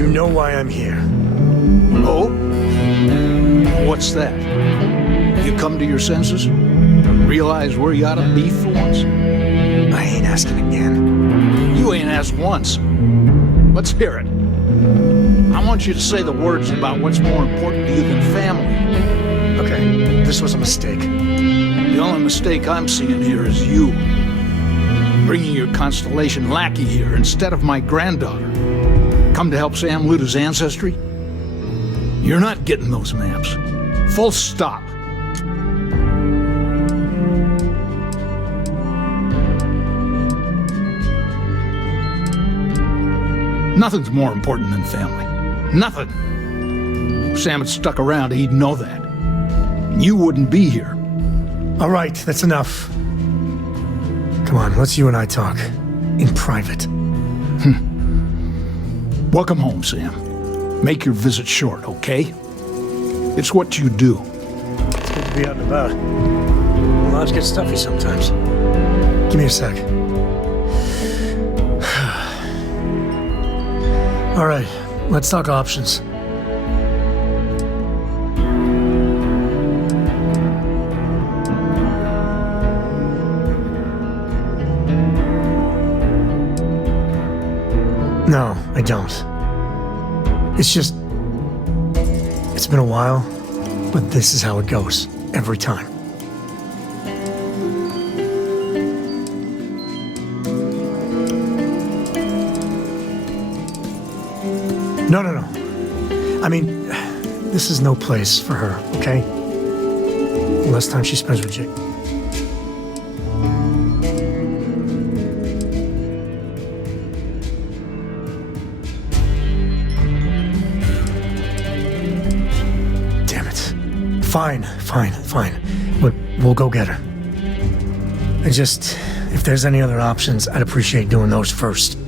You know why I'm here. Oh? What's that? You come to your senses? Realize where you ought to be for once? I ain't asking again. You ain't asked once. Let's hear it. I want you to say the words about what's more important to you than family. Okay, this was a mistake. The only mistake I'm seeing here is you. Bringing your Constellation lackey here instead of my granddaughter. Come to help Sam loot his ancestry? You're not getting those maps. Full stop. Nothing's more important than family. Nothing. If Sam had stuck around, he'd know that. You wouldn't be here. All right, that's enough. Come on, let's you and I talk. In private. Welcome home, Sam. Make your visit short, okay? It's what you do. It's good to be out and about. Lives get stuffy sometimes. Give me a sec. All right, let's talk options. No, I don't. It's just... It's been a while, but this is how it goes. Every time. No. I mean, this is no place for her, okay? Less time she spends with Jake. Damn it. Fine. But we'll go get her. And just, if there's any other options, I'd appreciate doing those first.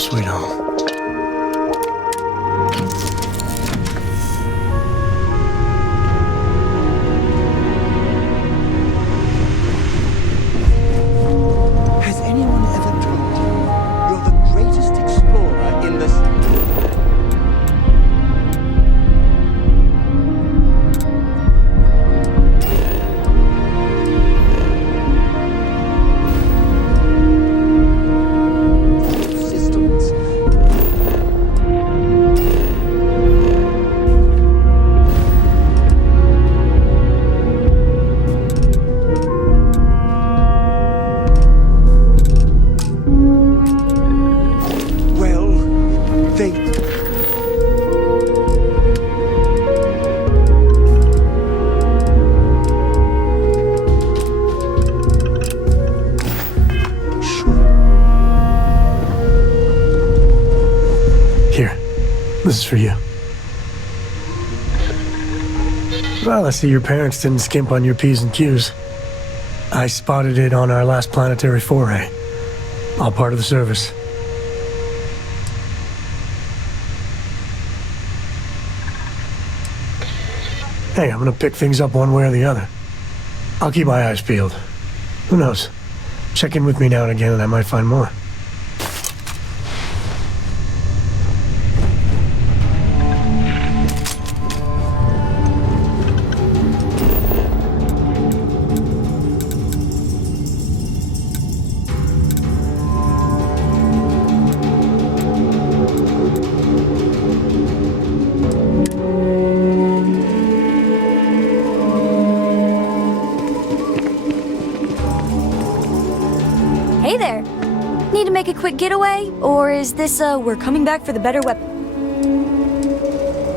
sweet home. Has anyone ever told you you're the greatest explorer in this? Systems. Well, they... Here, this is for you. Well, I see your parents didn't skimp on your P's and Q's. I spotted it on our last planetary foray. All part of the service. Hey, I'm gonna pick things up one way or the other. I'll keep my eyes peeled. Who knows? Check in with me now and again and I might find more. Hey there! Need to make a quick getaway? Or is this we're coming back for the better weapon?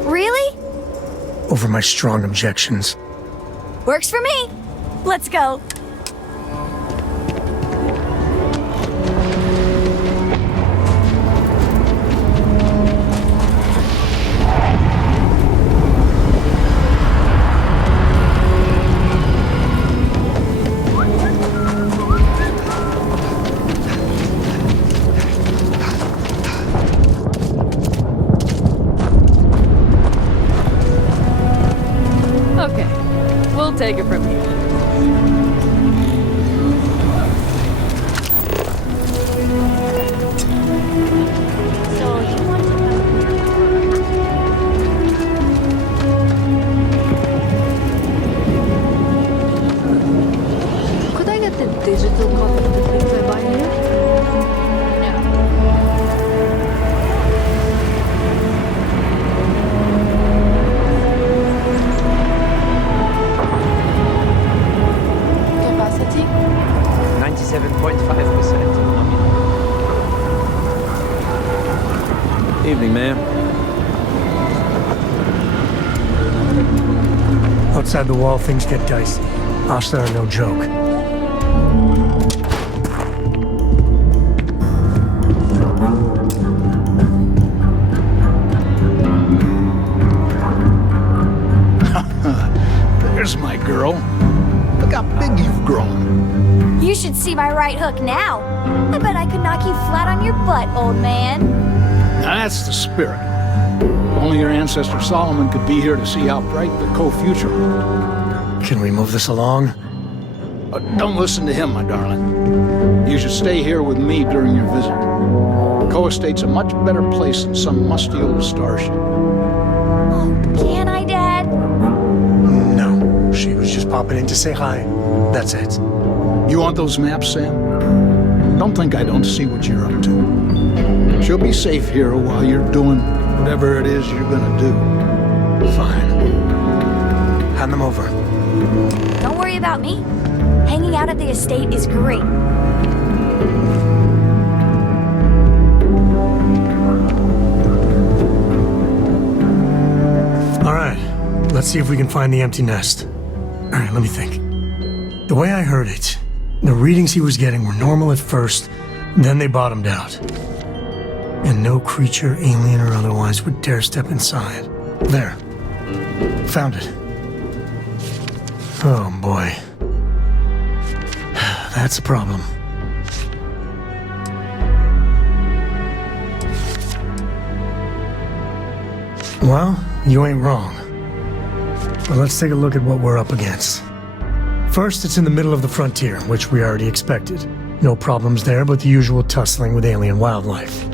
Really? Over my strong objections. Works for me! Let's go! Okay, we'll take it from here. So you want to Could I get the digital copy of the things I buy here? Capacity? 97.5% nominal. Evening, ma'am. Outside the wall, things get dicey. Asta are no joke. There's my girl. Look how big you've grown. You should see my right hook now. I bet I could knock you flat on your butt, old man. Now that's the spirit. Only your ancestor Solomon could be here to see how bright the co-future. Can we move this along? Don't listen to him, my darling. You should stay here with me during your visit. Co-estate's a much better place than some musty old starship. Oh, can I, Dad? No. She was just popping in to say hi. That's it. You want those maps, Sam? Don't think I don't see what you're up to. She'll be safe here while you're doing whatever it is you're gonna do. Fine. Hand them over. Don't worry about me. Hanging out at the estate is great. All right. Let's see if we can find the empty nest. All right, let me think. The way I heard it, the readings he was getting were normal at first, then they bottomed out. And no creature, alien or otherwise, would dare step inside. There. Found it. Oh, boy. That's a problem. Well, you ain't wrong. But let's take a look at what we're up against. First, it's in the middle of the frontier, which we already expected. No problems there, but the usual tussling with alien wildlife.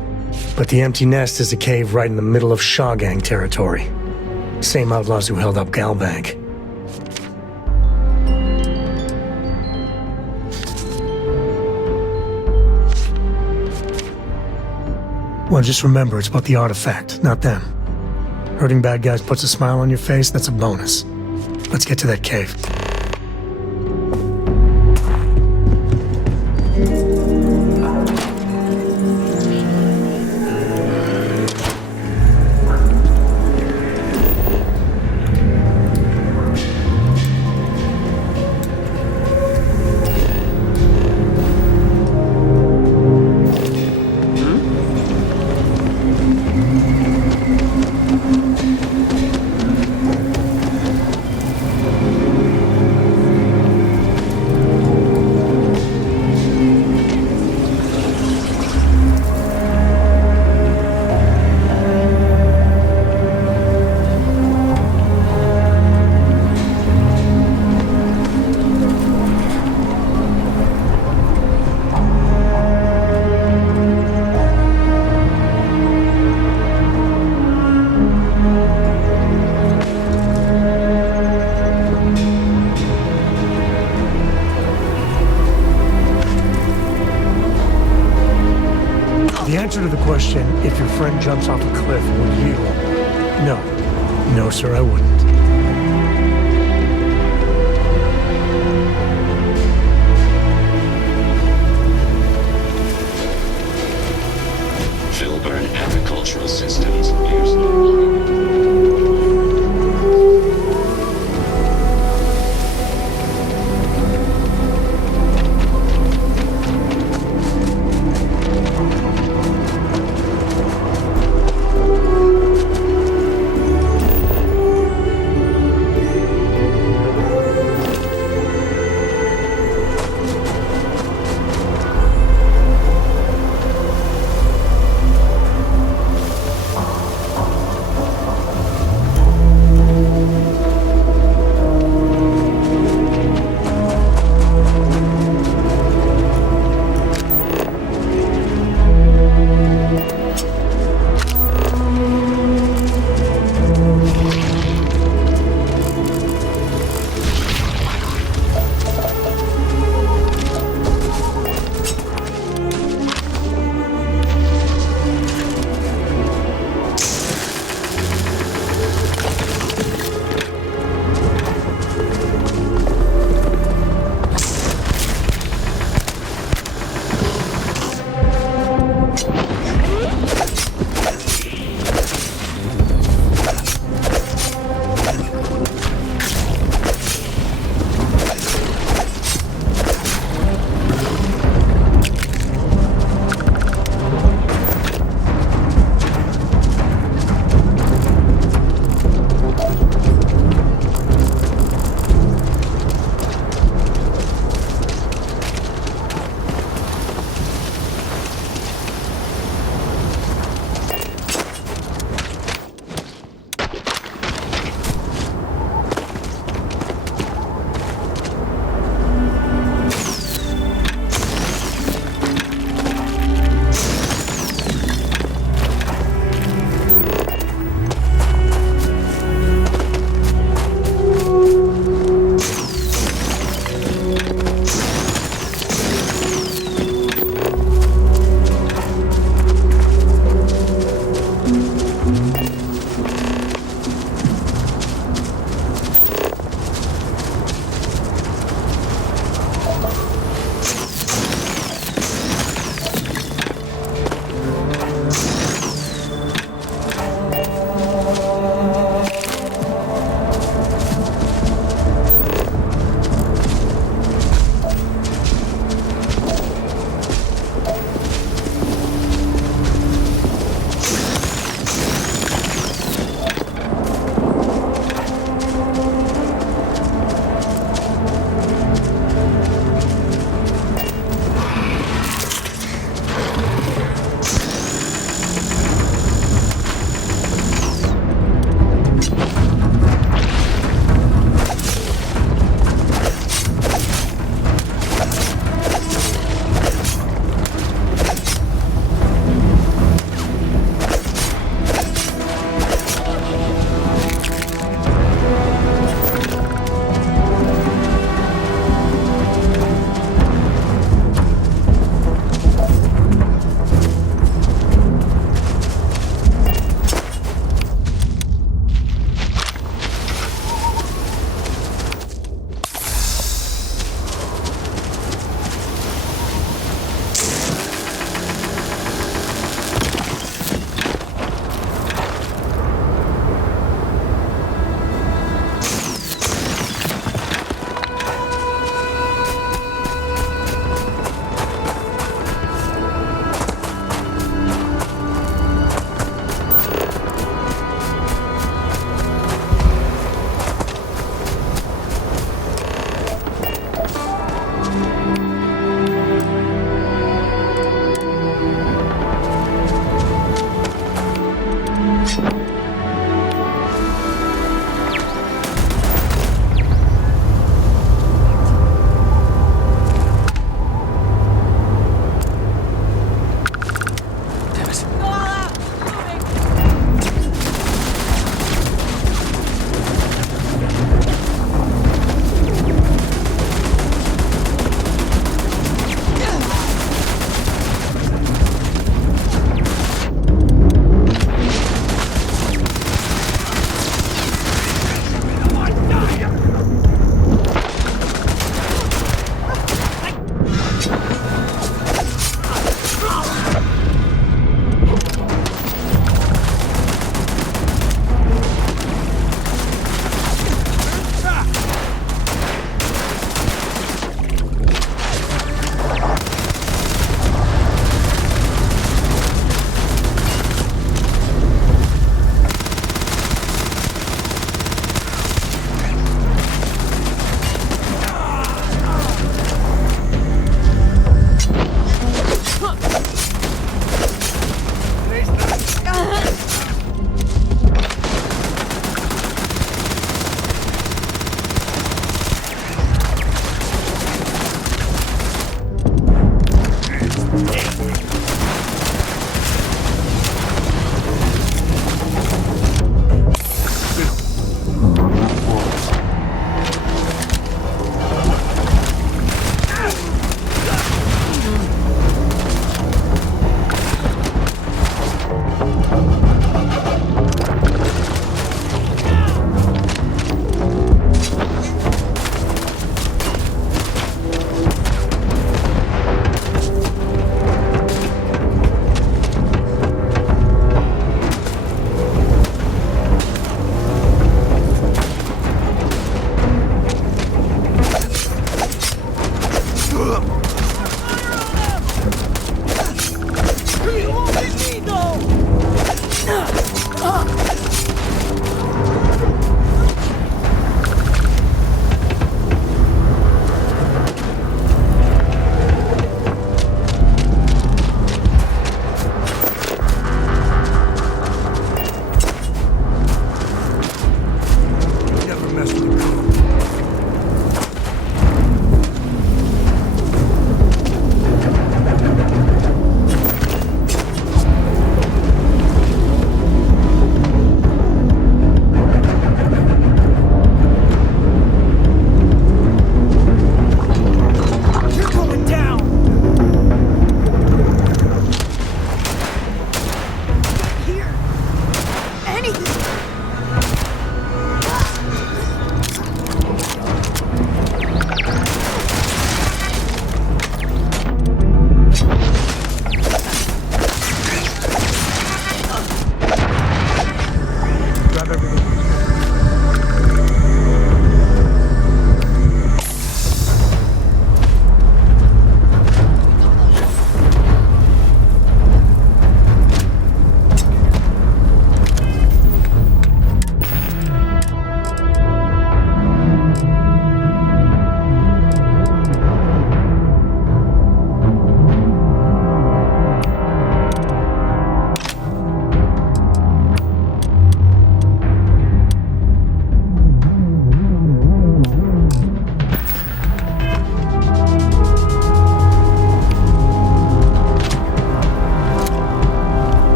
But the empty nest is a cave right in the middle of Shaw Gang territory. Same outlaws who held up Galbank. Well, just remember, it's about the artifact, not them. Hurting bad guys puts a smile on your face, that's a bonus. Let's get to that cave. The answer to the question, if your friend jumps off a cliff, would you? No. No, sir, I wouldn't. Filburn Agricultural Systems.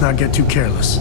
Let's not get too careless.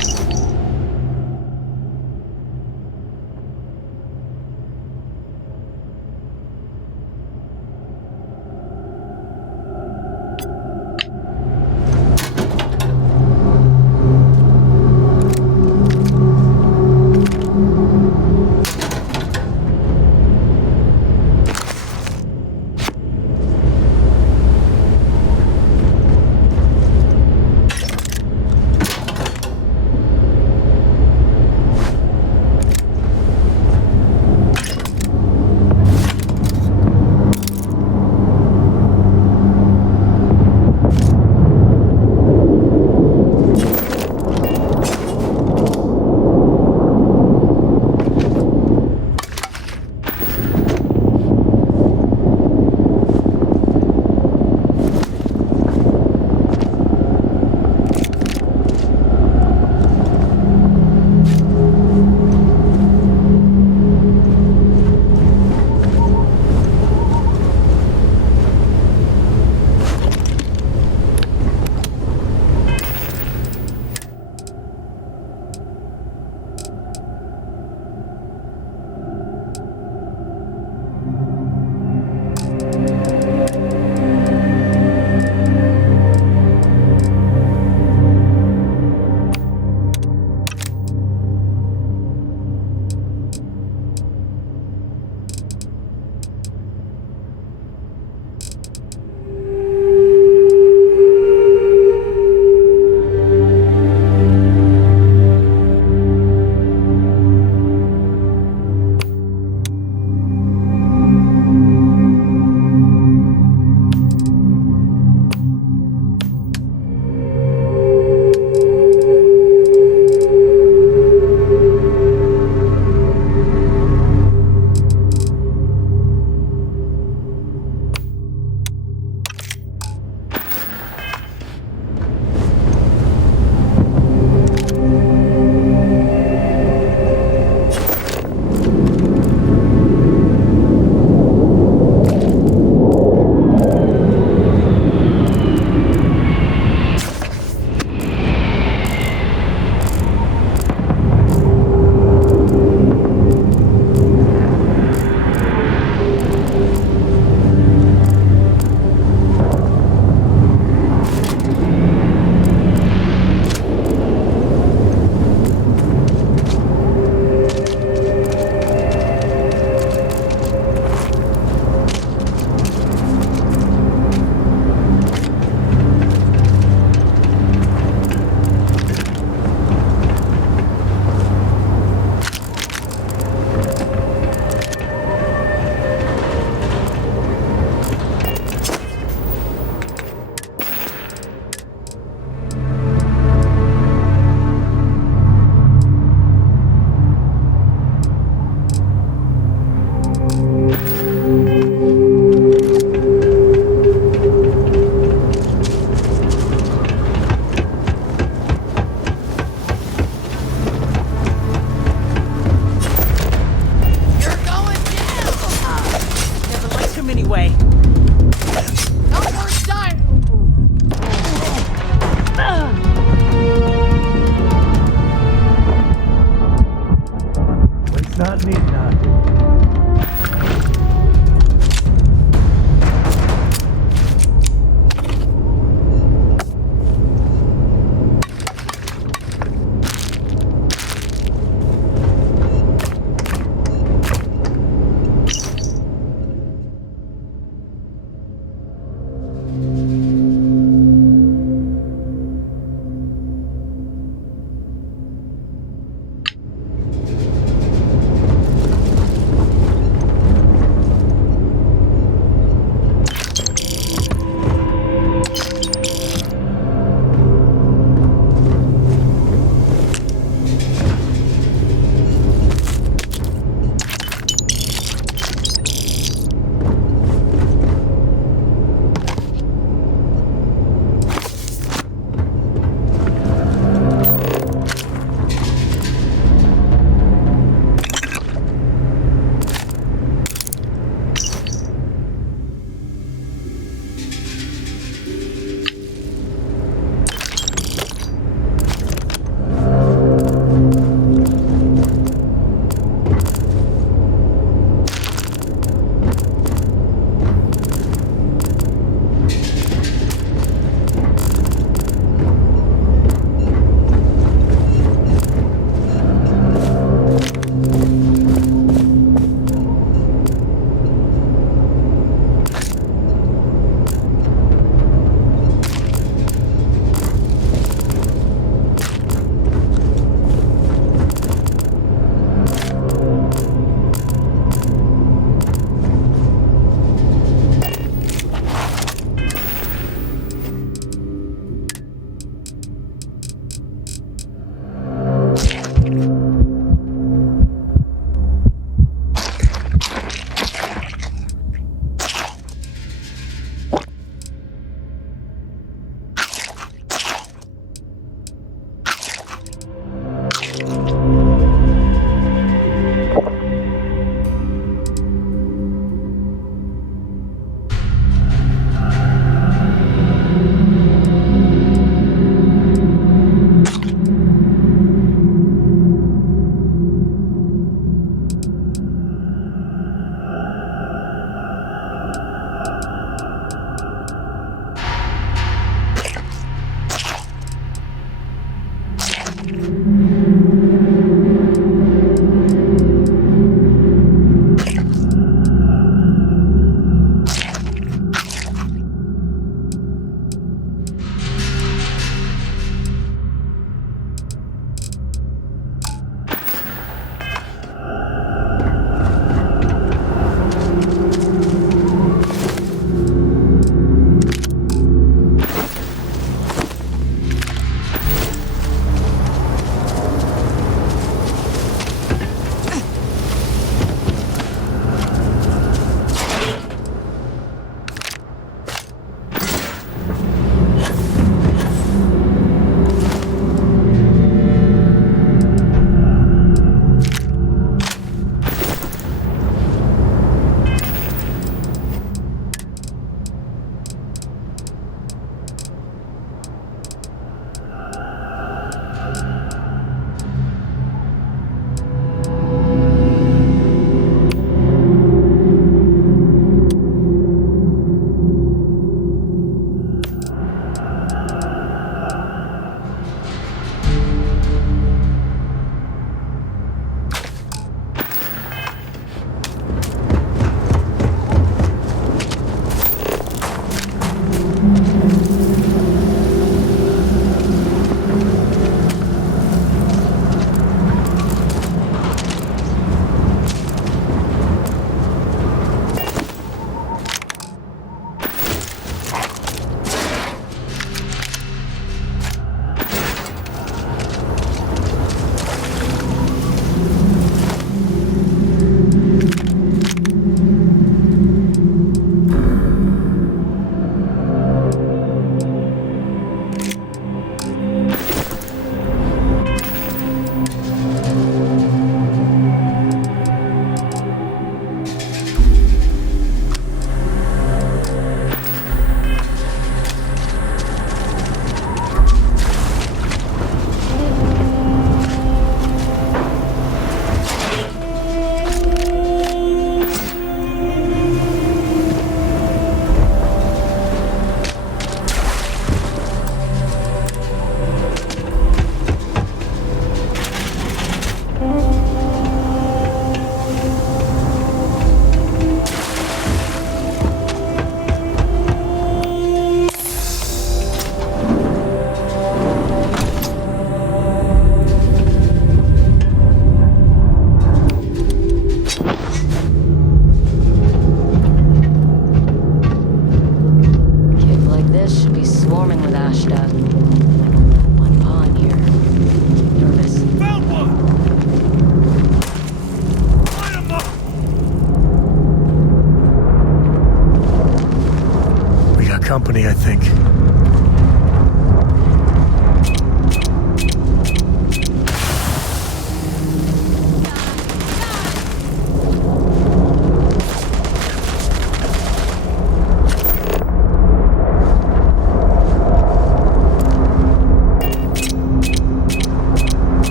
company, I think.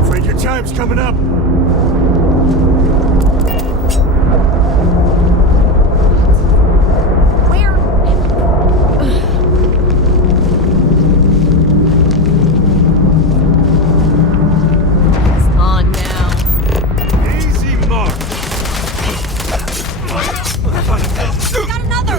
Afraid your time's coming up. Where? It's on now. Easy mark. Got another!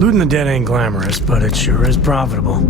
Looting the dead ain't glamorous, but it sure is profitable.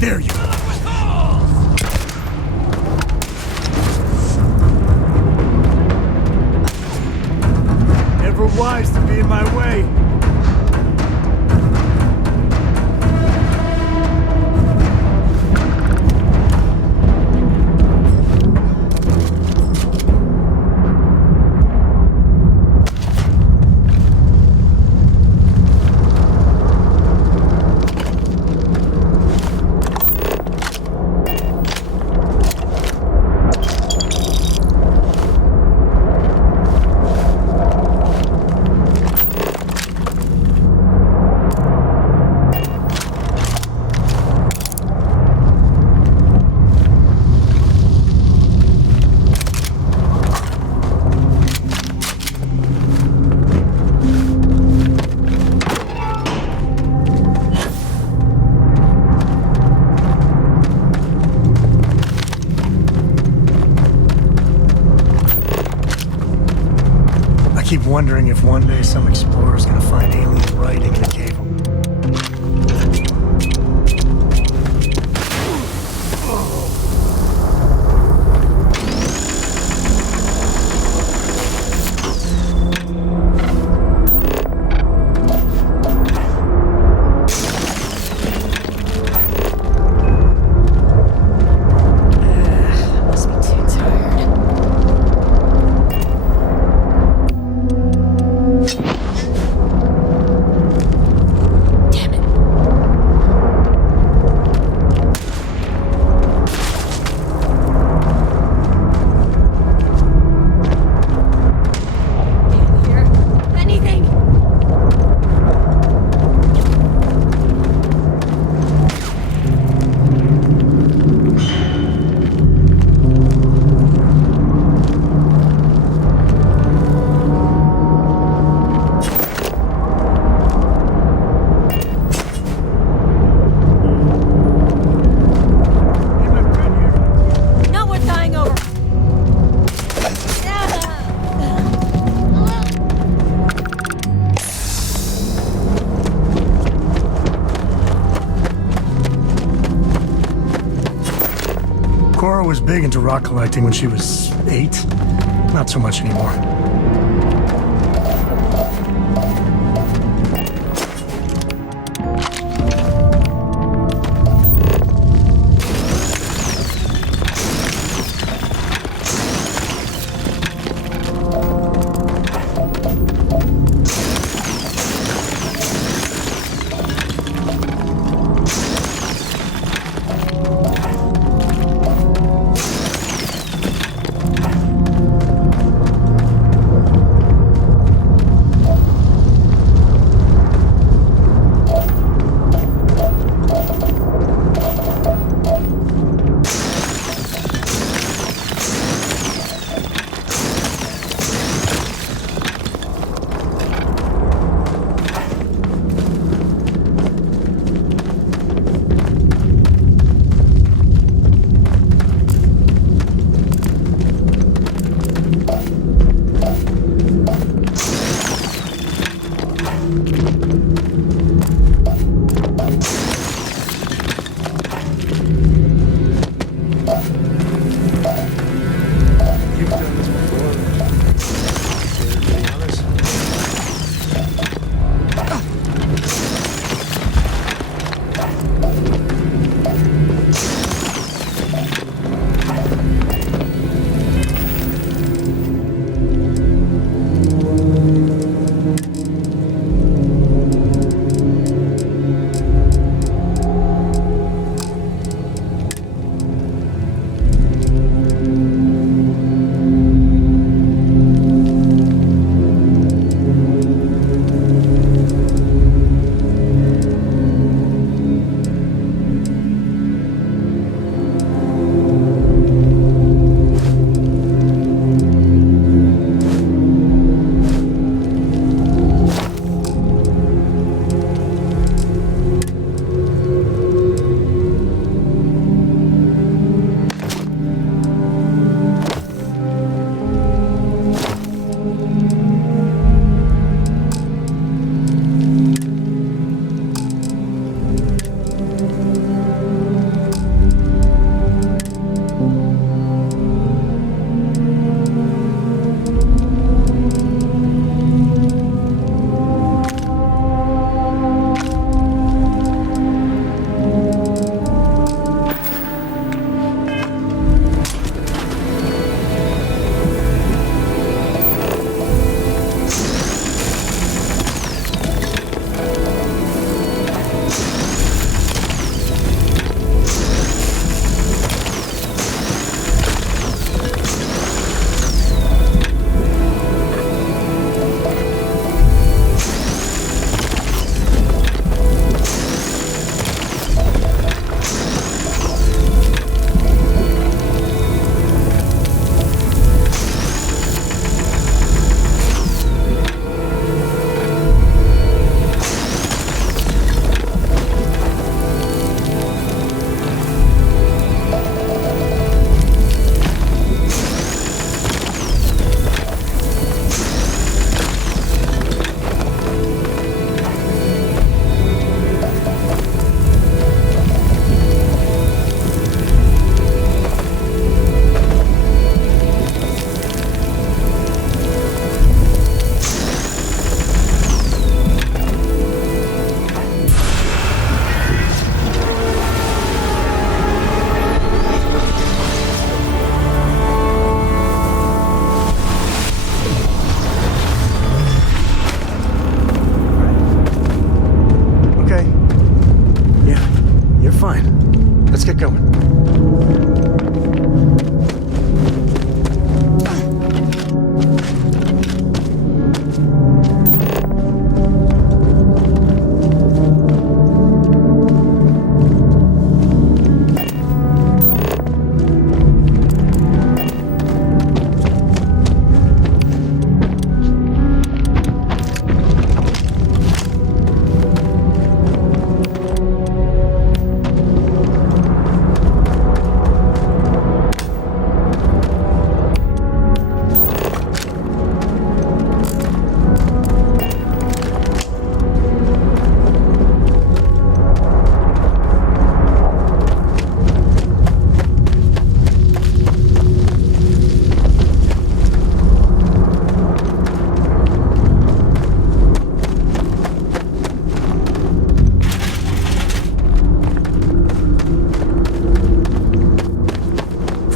There you go. Never wise to be in my way. keep wondering if one day some explorer's gonna find alien writing in a cave. was big into rock collecting when she was 8. Not so much anymore. You've done this before. Being honest.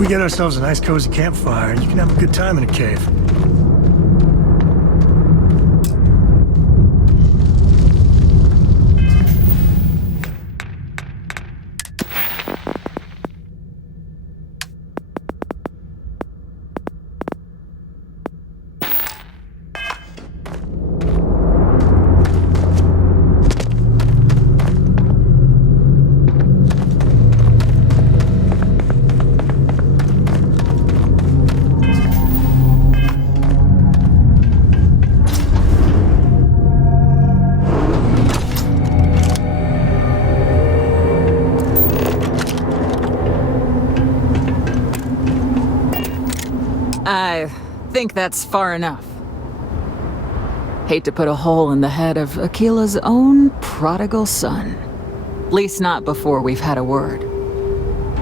we get ourselves a nice cozy campfire, you can have a good time in a cave. I think that's far enough. Hate to put a hole in the head of Akila's own prodigal son. At least not before we've had a word.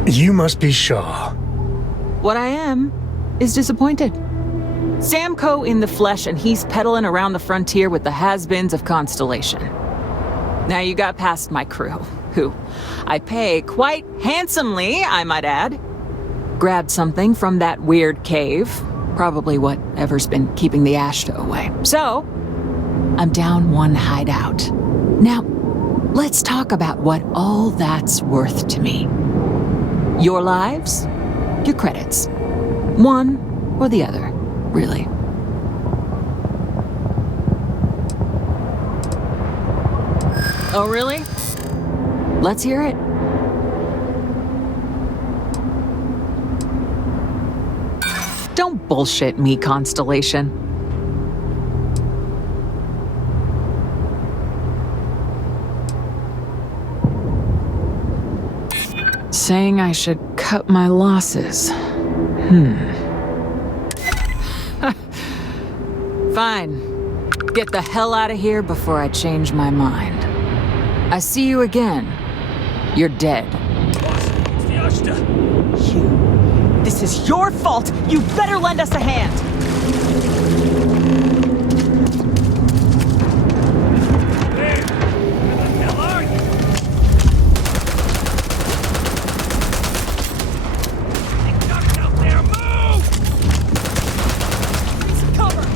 You must be Shaw. What I am is disappointed. Samco in the flesh, and he's peddling around the frontier with the has-beens of Constellation. Now you got past my crew, who I pay quite handsomely, I might add. Grabbed something from that weird cave, probably whatever's been keeping the Ashta away. So, I'm down one hideout. Now, let's talk about what all that's worth to me. Your lives, your credits. One or the other, really. Oh, really? Let's hear it. Don't bullshit me, Constellation. Saying I should cut my losses. Fine. Get the hell out of here before I change my mind. I see you again. You're dead. You. This is your fault. You better lend us a hand. Where the hell are you? Take ducks out there, move! Please cover.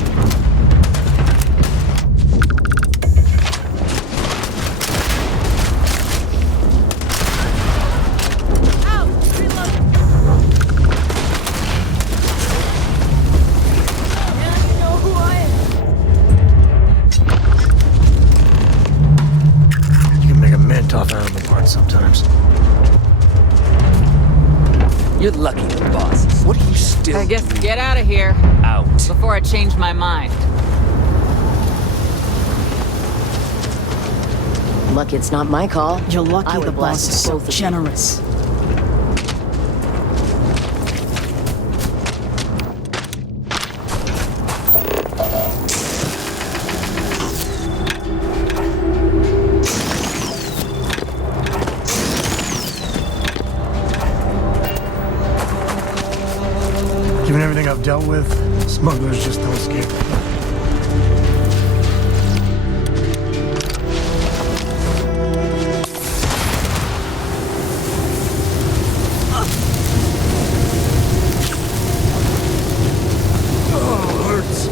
Off animal parts sometimes. You're lucky, boss. What are you still I guess get out of here out? before I change my mind. Lucky it's not my call. You're I lucky the would've boss blasted is so both of you. generous. Given everything I've dealt with, smugglers just don't escape. Oh, hurts.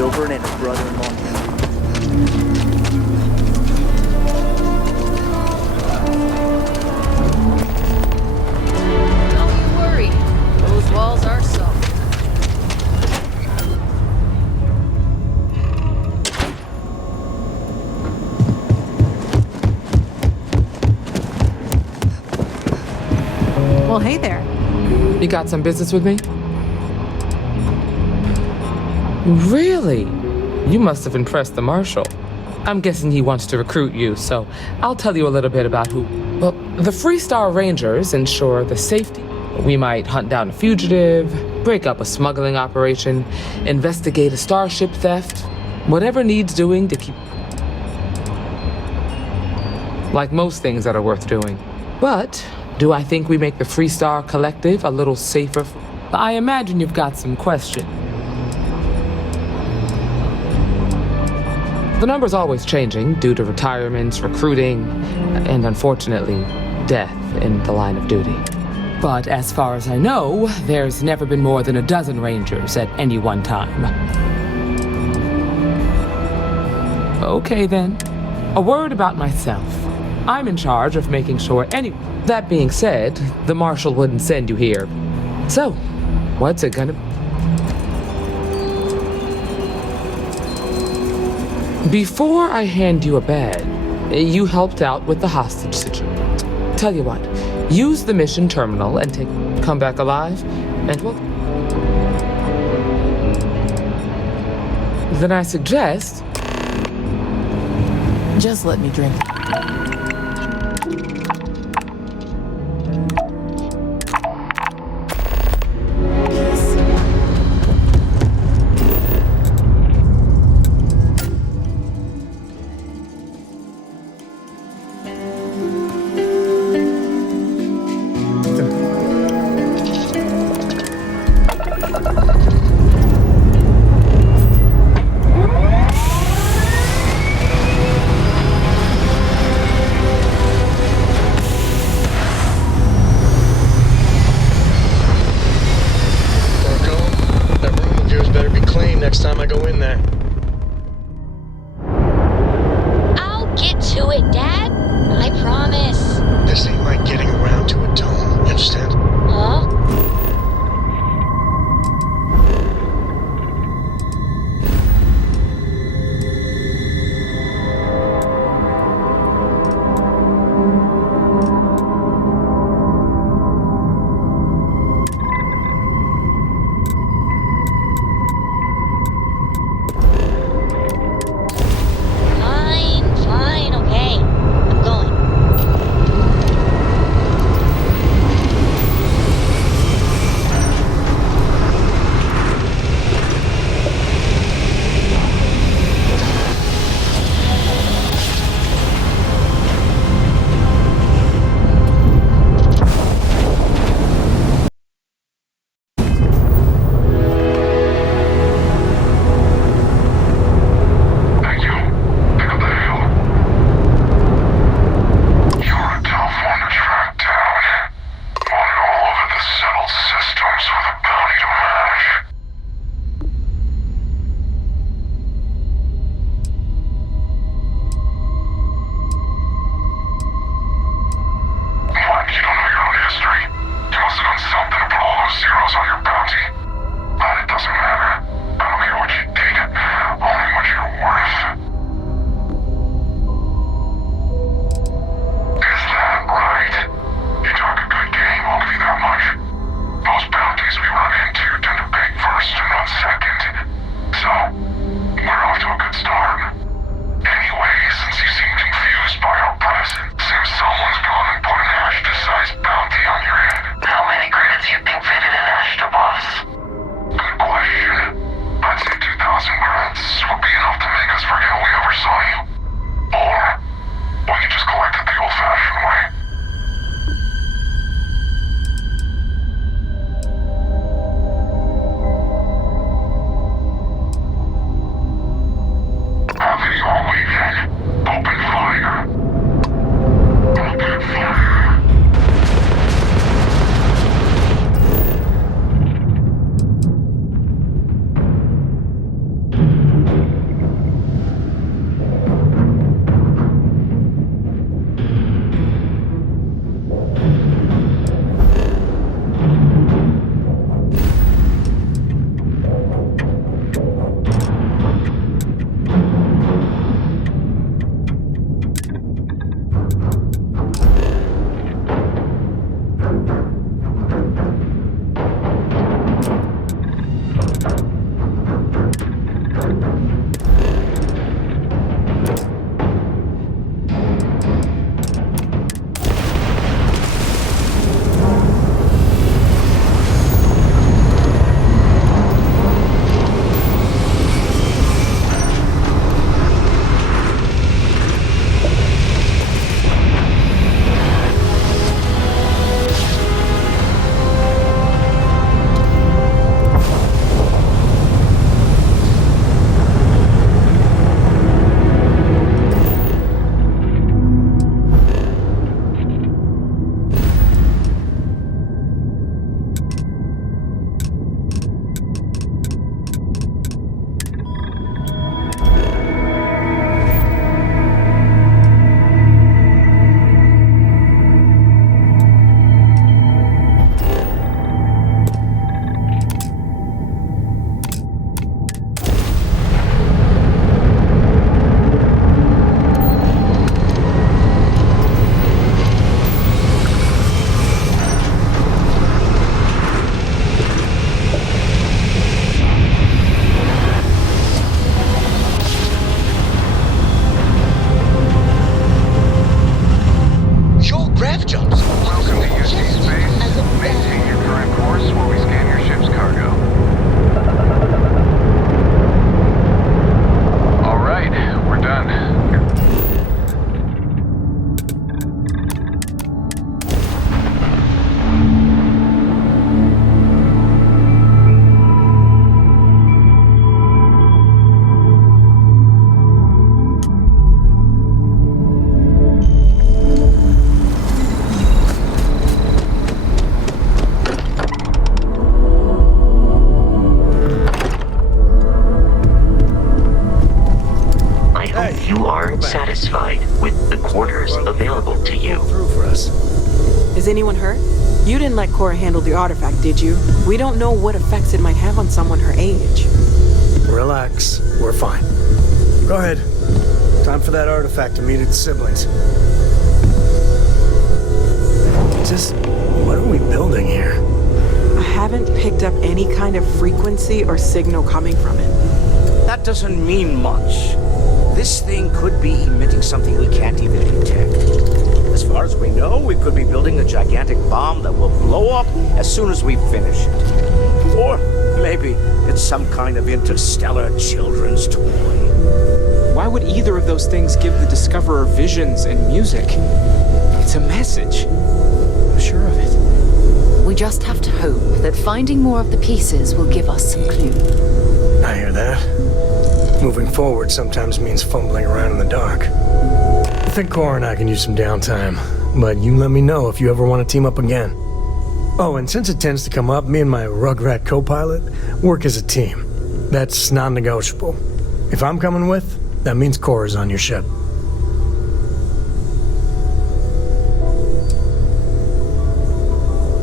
children and a brother-in-law. Don't you worry. Those walls are soft. Well, hey there. You got some business with me? Really? You must have impressed the marshal. I'm guessing he wants to recruit you, so I'll tell you a little bit about who. Well, the Freestar Rangers ensure the safety. We might hunt down a fugitive, break up a smuggling operation, investigate a starship theft, whatever needs doing to keep. Like most things that are worth doing. But do I think we make the Freestar Collective a little safer? I imagine you've got some questions. The number's always changing due to retirements, recruiting, and unfortunately, death in the line of duty. But as far as I know, there's never been more than a dozen Rangers at any one time. Okay then. A word about myself. I'm in charge of making sure any... That being said, the Marshal wouldn't send you here. So, what's it gonna... Before I hand you a bed, you helped out with the hostage situation. Tell you what, use the mission terminal and come back alive, and we'll... Then I suggest... Just let me drink. Next time I go in there. I'll get to it, Dad. I promise. This ain't like getting around to a dome, you understand? Huh? Fine, okay. I'm going. available to you. Through for us. Is anyone hurt? You didn't let Cora handle the artifact, did you? We don't know what effects it might have on someone her age. Relax. We're fine. Go ahead. Time for that artifact to meet its siblings. Just, what are we building here? I haven't picked up any kind of frequency or signal coming from it. That doesn't mean much. This thing could be emitting something we can't even detect. As far as we know, we could be building a gigantic bomb that will blow up as soon as we finish it. Or maybe it's some kind of interstellar children's toy. Why would either of those things give the Discoverer visions and music? It's a message. I'm sure of it. We just have to hope that finding more of the pieces will give us some clue. I hear that. Moving forward sometimes means fumbling around in the dark. I think Cora and I can use some downtime, but you let me know if you ever want to team up again. Oh, and since it tends to come up, me and my Rugrat co-pilot work as a team. That's non-negotiable. If I'm coming with, that means Cora's on your ship.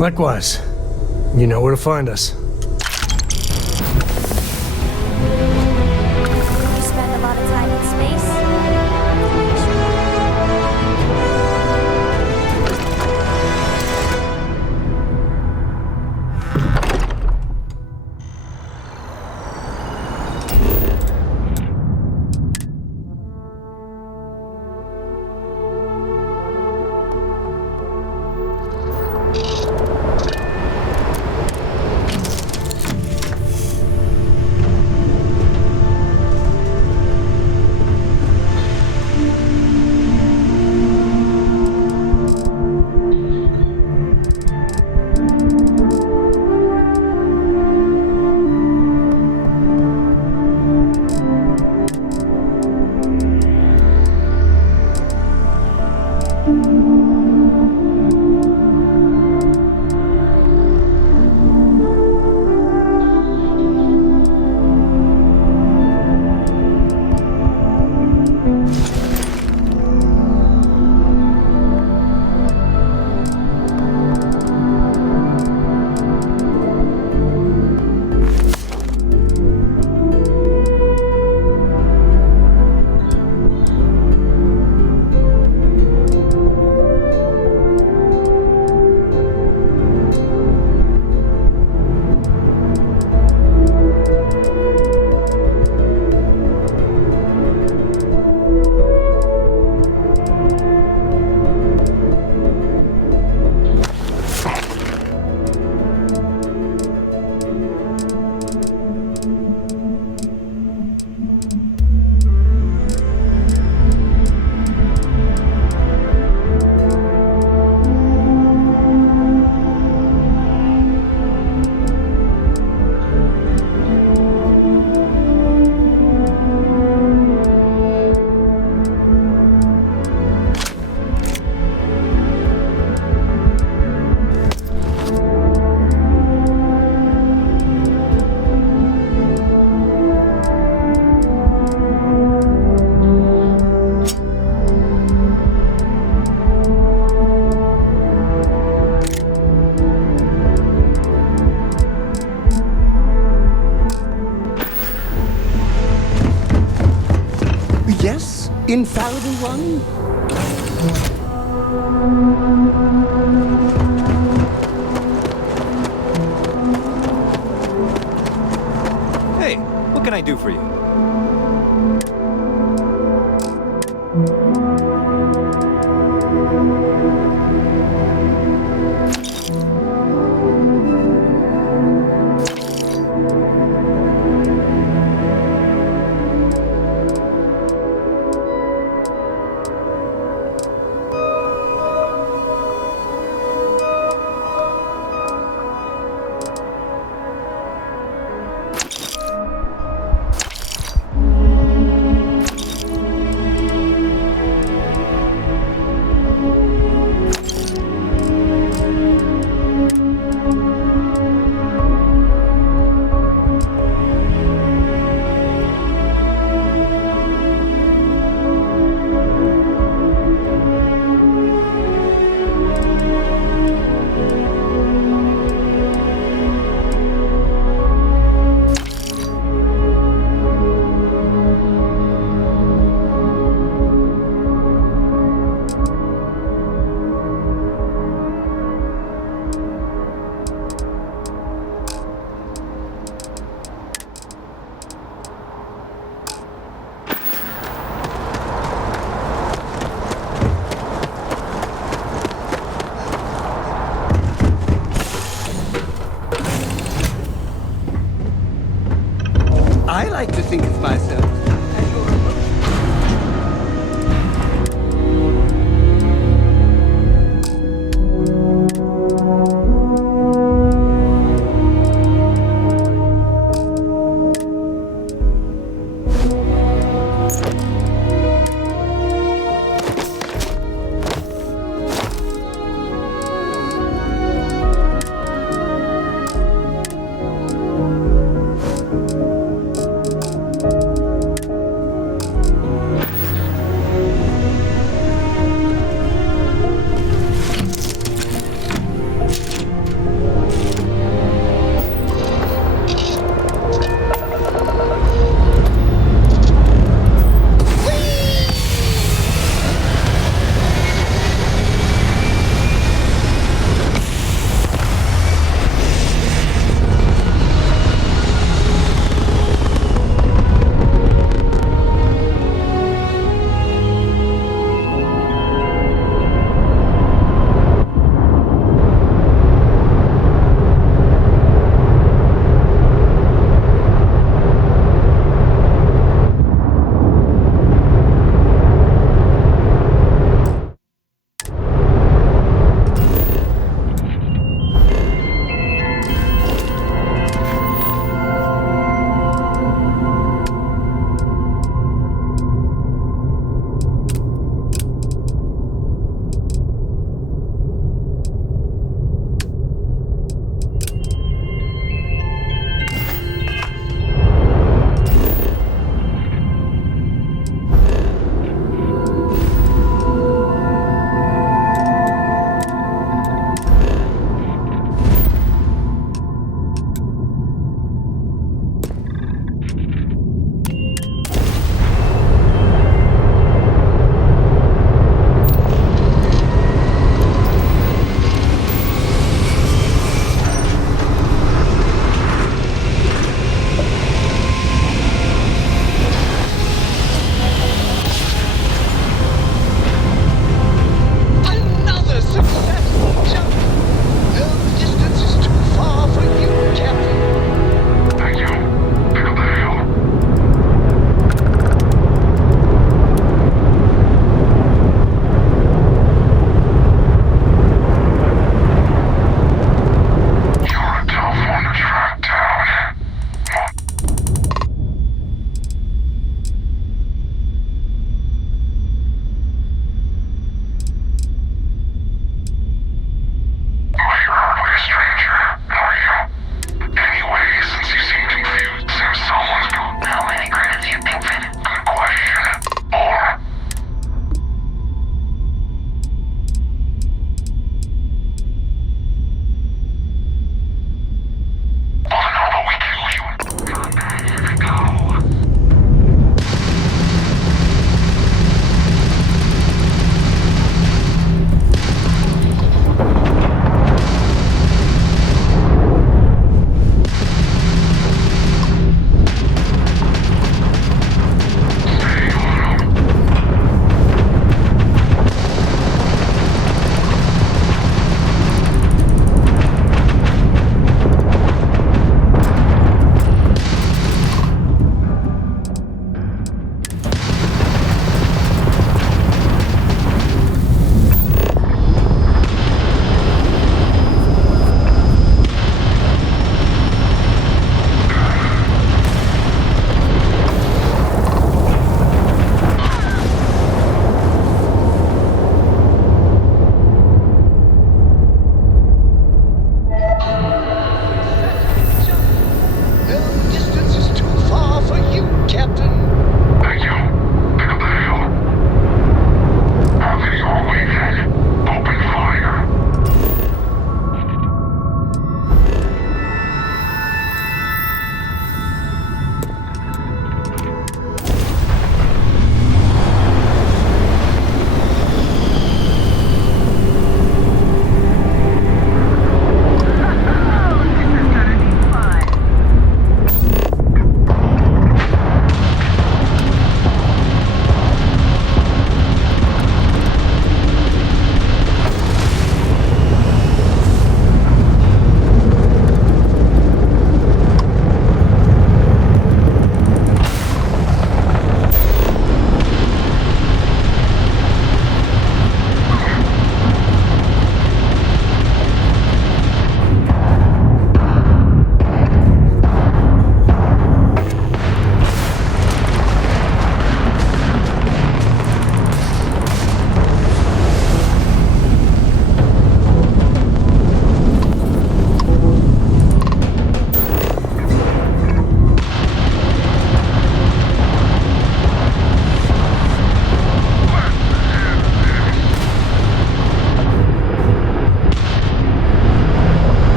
Likewise, you know where to find us. You spend a lot of time in space? Yes, infallible one? Hey, what can I do for you?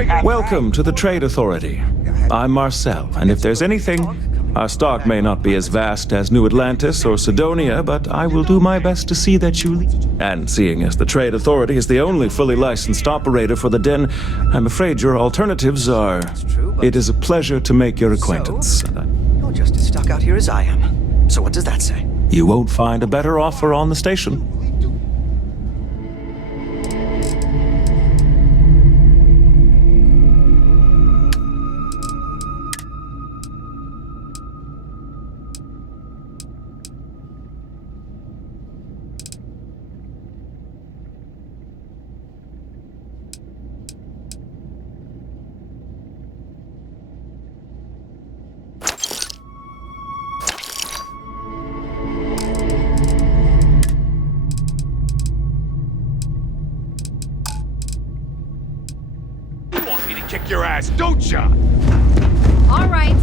Welcome to the Trade Authority. I'm Marcel, and if there's anything, our stock may not be as vast as New Atlantis or Sidonia, but I will do my best to see that you leave. And seeing as the Trade Authority is the only fully licensed operator for the Den, I'm afraid your alternatives are... It is a pleasure to make your acquaintance. You're just as stuck out here as I am. So what does that say? You won't find a better offer on the station. Kick your ass, don't ya? All right.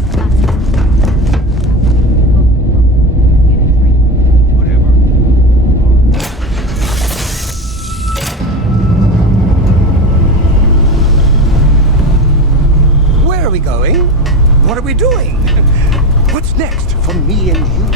Where are we going? What are we doing? What's next for me and you?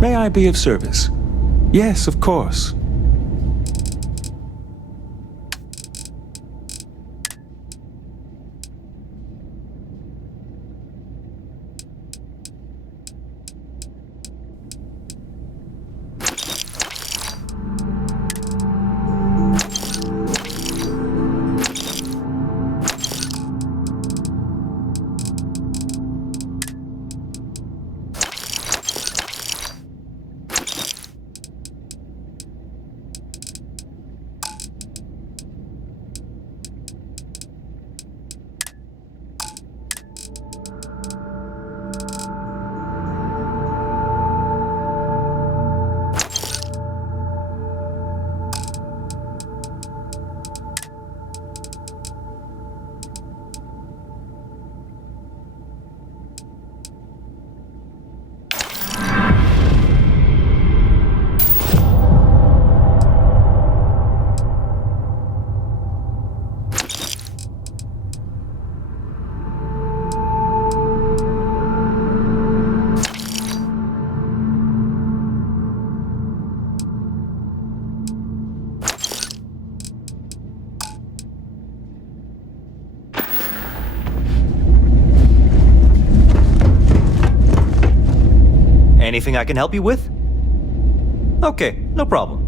May I be of service? Yes, of course. Anything I can help you with? Okay, no problem.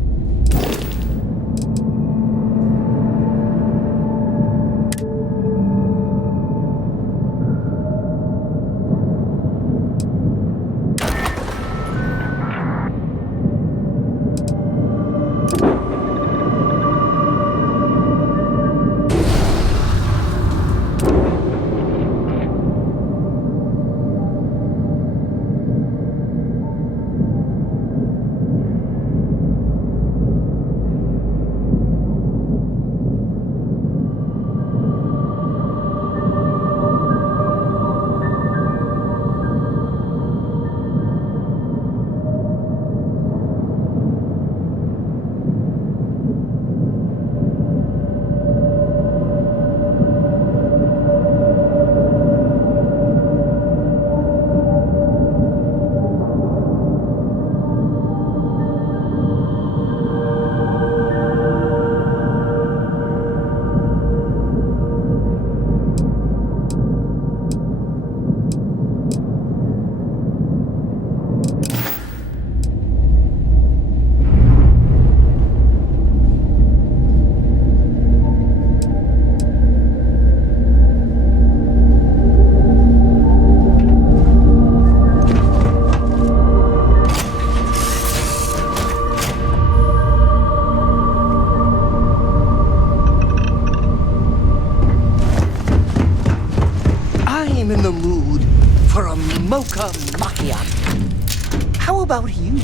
mocha macchiato. How about you?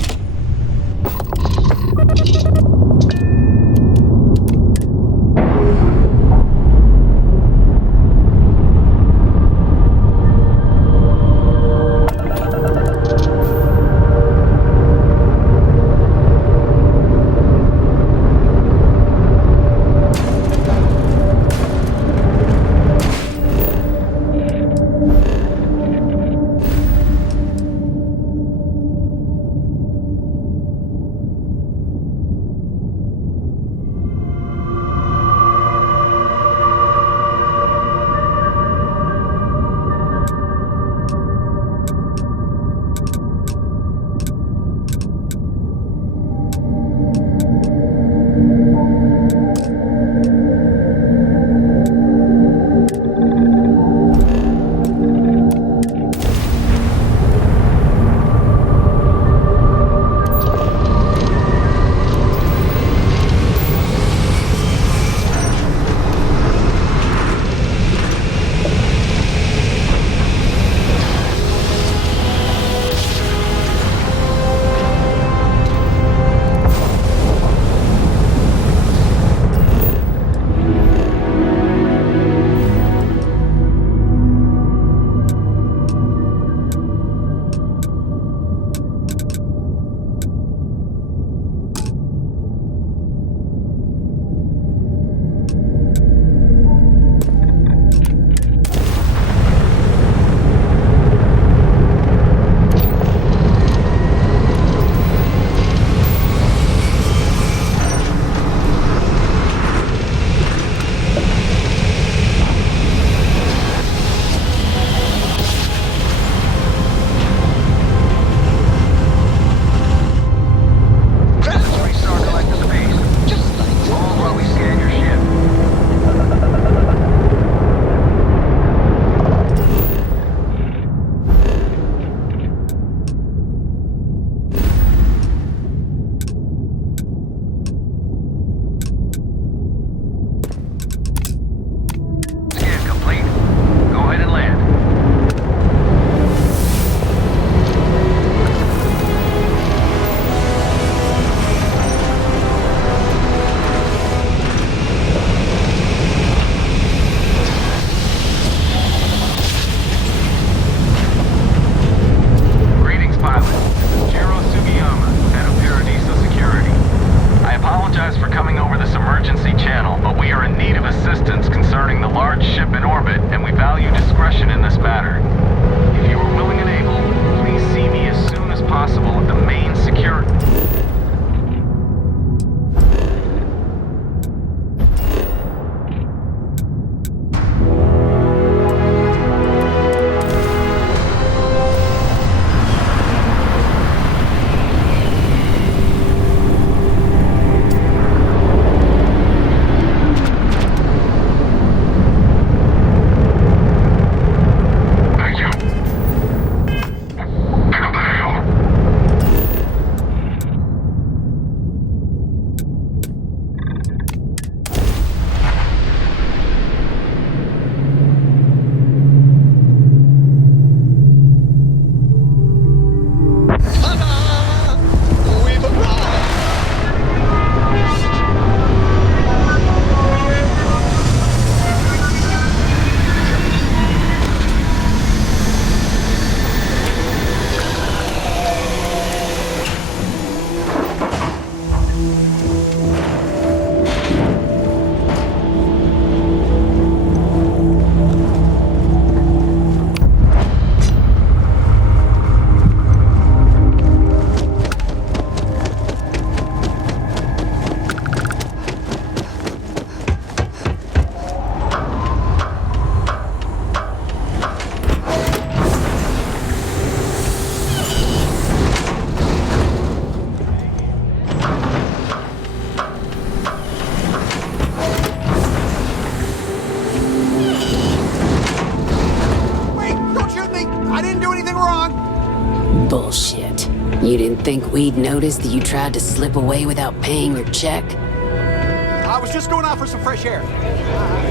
Bullshit. You didn't think we'd notice that you tried to slip away without paying your check? I was just going out for some fresh air.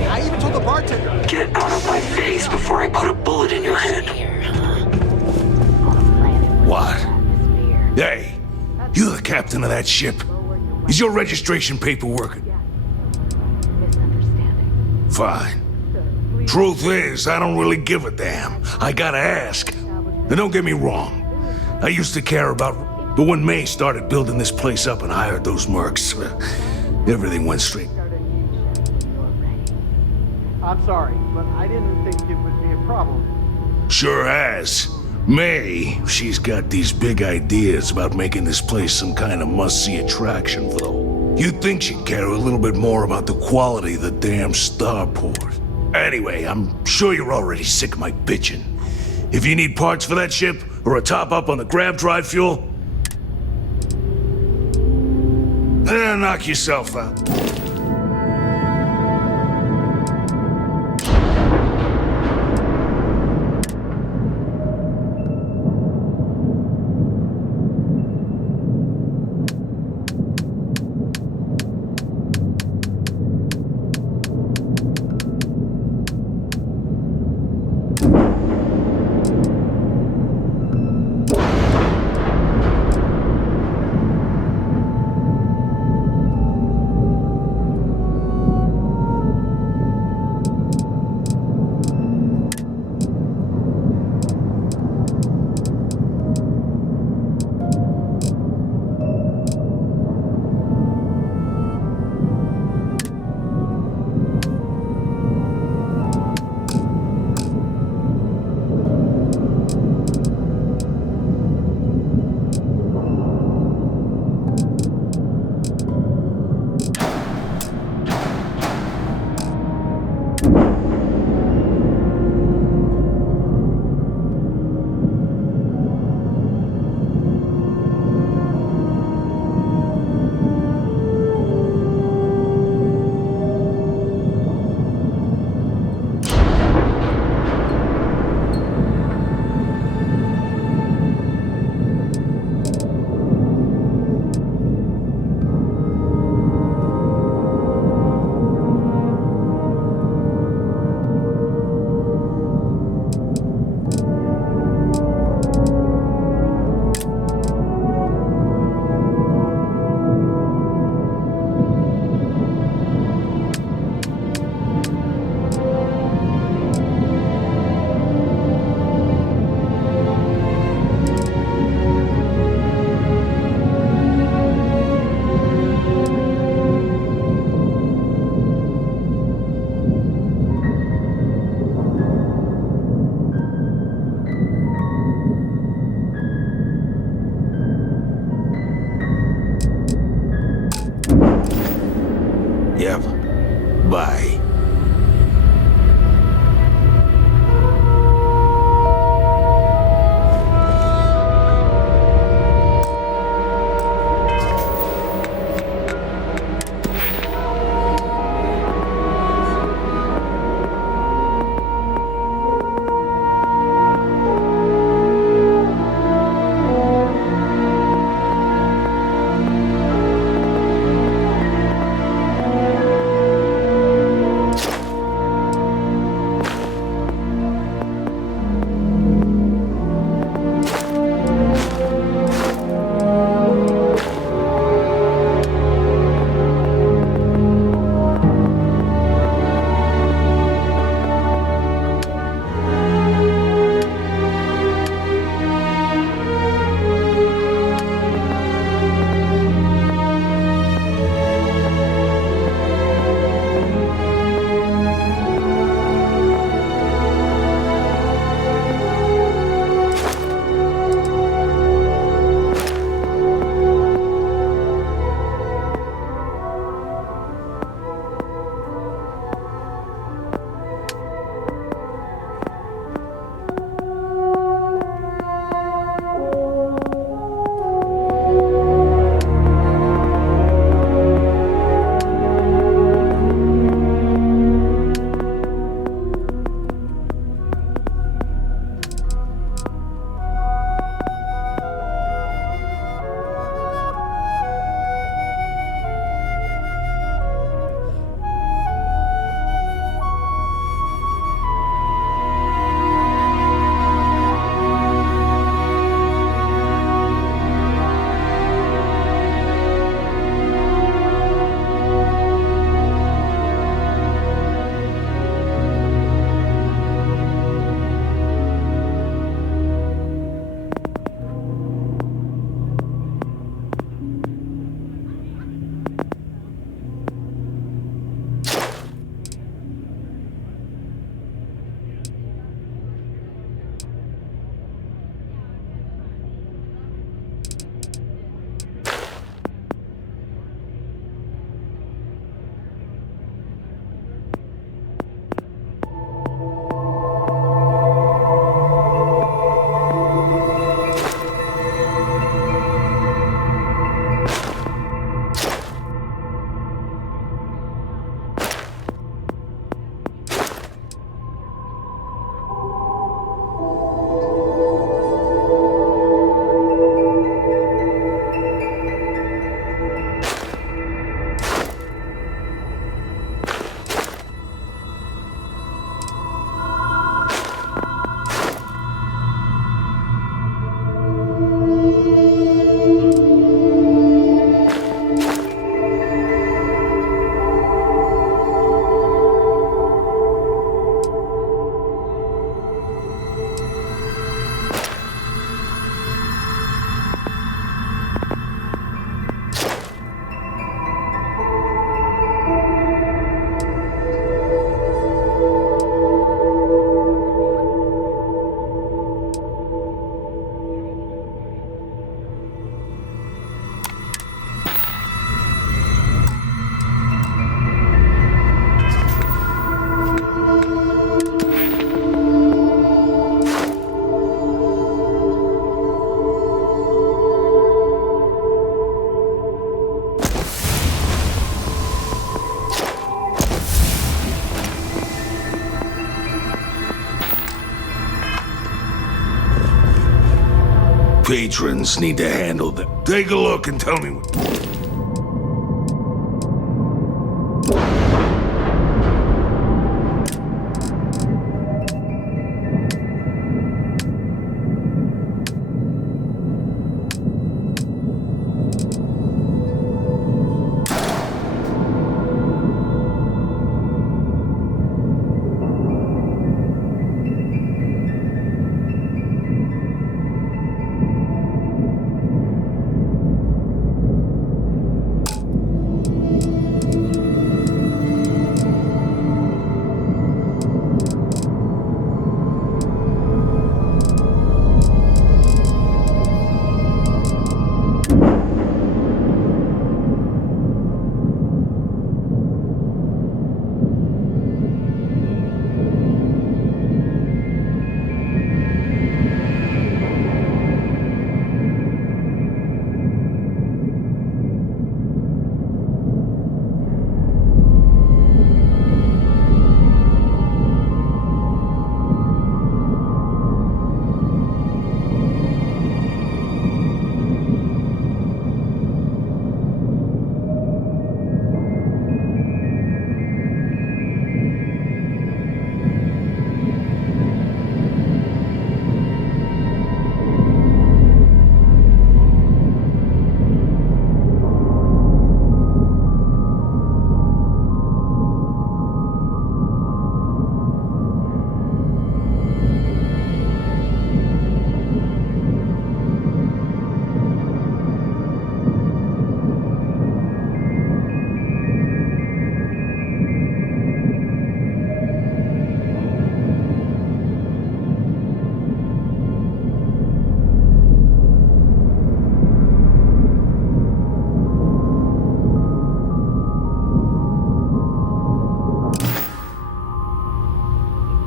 I even told the bartender. Get out of my face before I put a bullet in your head. Here, huh? captain of that ship? Is your registration paperwork? Fine. Truth is, I don't really give a damn. I gotta ask. And don't get me wrong. I used to care about... But when May started building this place up and hired those mercs, everything went straight. I'm sorry, but I didn't think it would be a problem. Sure has. May, she's got these big ideas about making this place some kind of must-see attraction for the whole. You'd think she'd care a little bit more about the quality of the damn starport. Anyway, I'm sure you're already sick of my bitching. If you need parts for that ship, or a top-up on the grab drive fuel, knock yourself out. patrons need to handle them. Take a look and tell me what...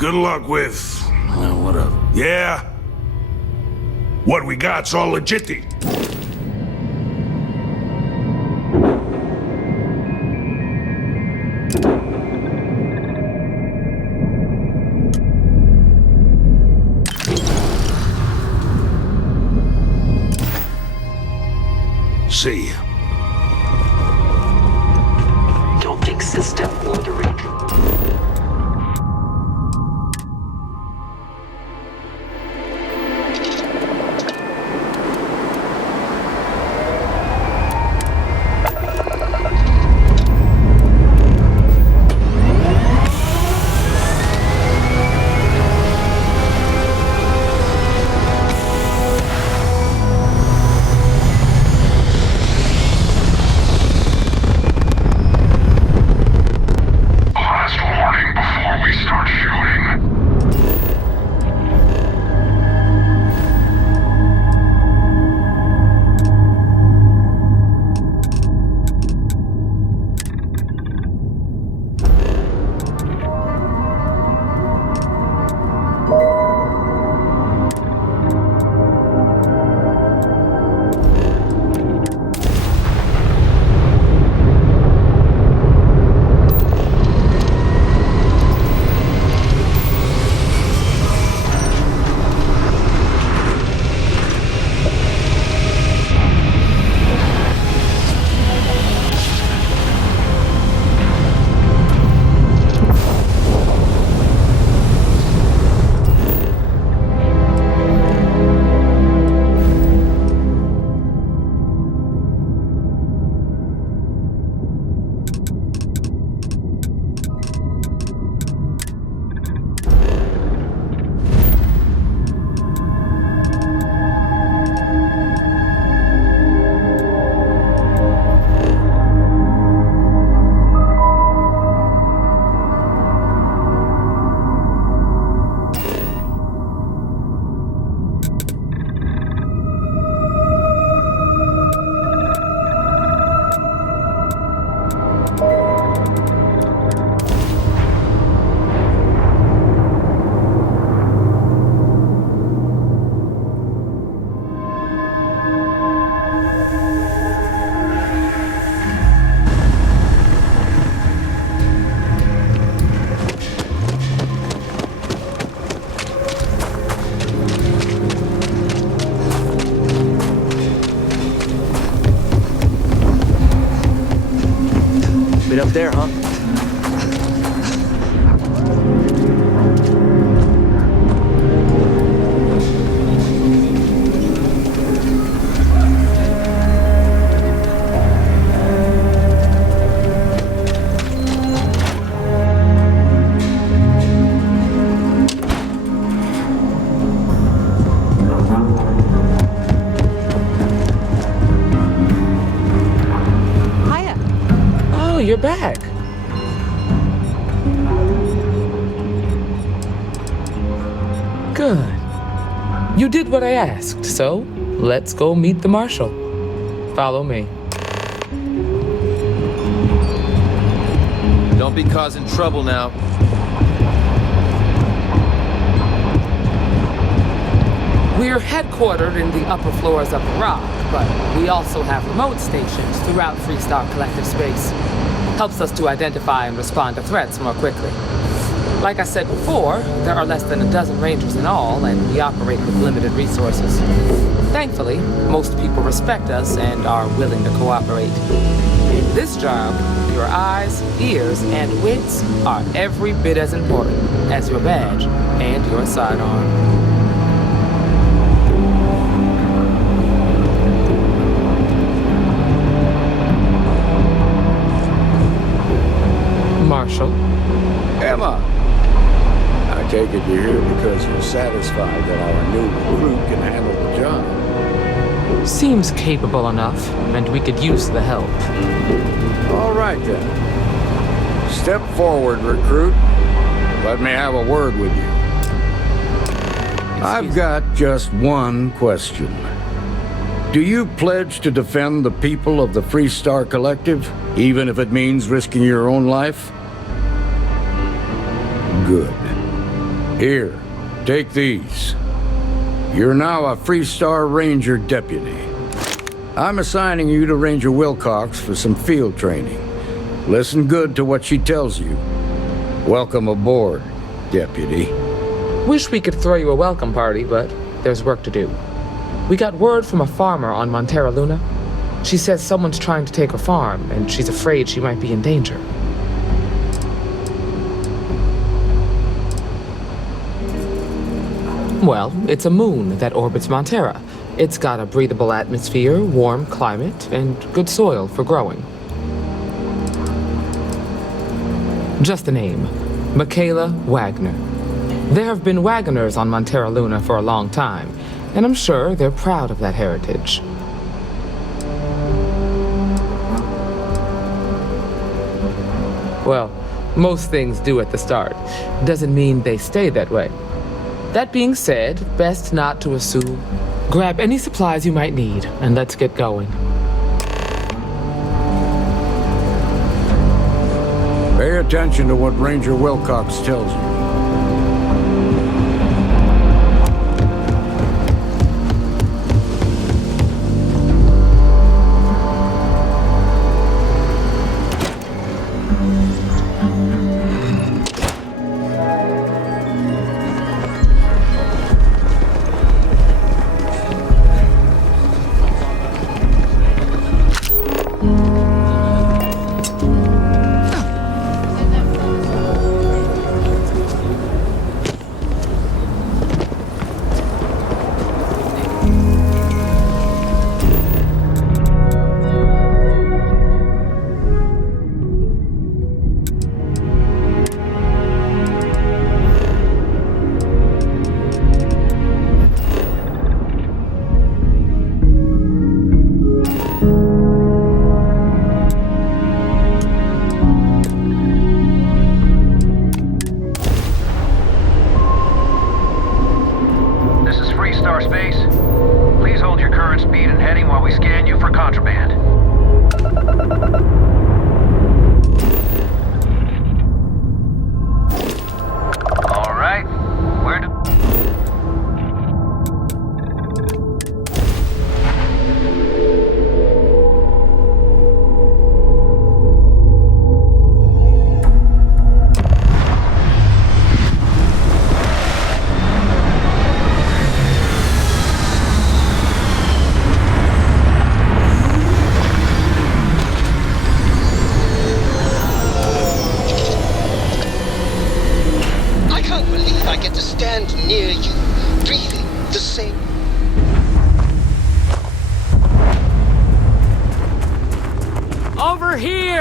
Good luck with... whatever. Yeah? What we got's all legit. See ya. Don't fix this step, Wondering. up there, huh? You're back. Good. You did what I asked, so let's go meet the Marshal. Follow me. Don't be causing trouble now. We're headquartered in the upper floors of the Rock, but we also have remote stations throughout Freestar Collective space. Helps us to identify and respond to threats more quickly. Like I said before, there are less than a dozen Rangers in all, and we operate with limited resources. Thankfully, most people respect us and are willing to cooperate. In this job, your eyes, ears, and wits are every bit as important as your badge and your sidearm. Marshal. Emma! I take it you're here because you're satisfied that our new recruit can handle the job. Seems capable enough, and we could use the help. All right, then. Step forward, recruit. Let me have a word with you. I've got just one question. Do you pledge to defend the people of the Freestar Collective, even if it means risking your own life? Good. Here, take these. You're now a Freestar Ranger deputy. I'm assigning you to Ranger Wilcox for some field training. Listen good to what she tells you. Welcome aboard, deputy. Wish we could throw you a welcome party, but there's work to do. We got word from a farmer on Montera Luna. She says someone's trying to take her farm, and she's afraid she might be in danger. Well, it's a moon that orbits Montera. It's got a breathable atmosphere, warm climate, and good soil for growing. Just a name, Michaela Wagner. There have been Wagoners on Montera Luna for a long time, and I'm sure they're proud of that heritage. Well, most things do at the start. Doesn't mean they stay that way. That being said, best not to assume. Grab any supplies you might need, and let's get going. Pay attention to what Ranger Wilcox tells you.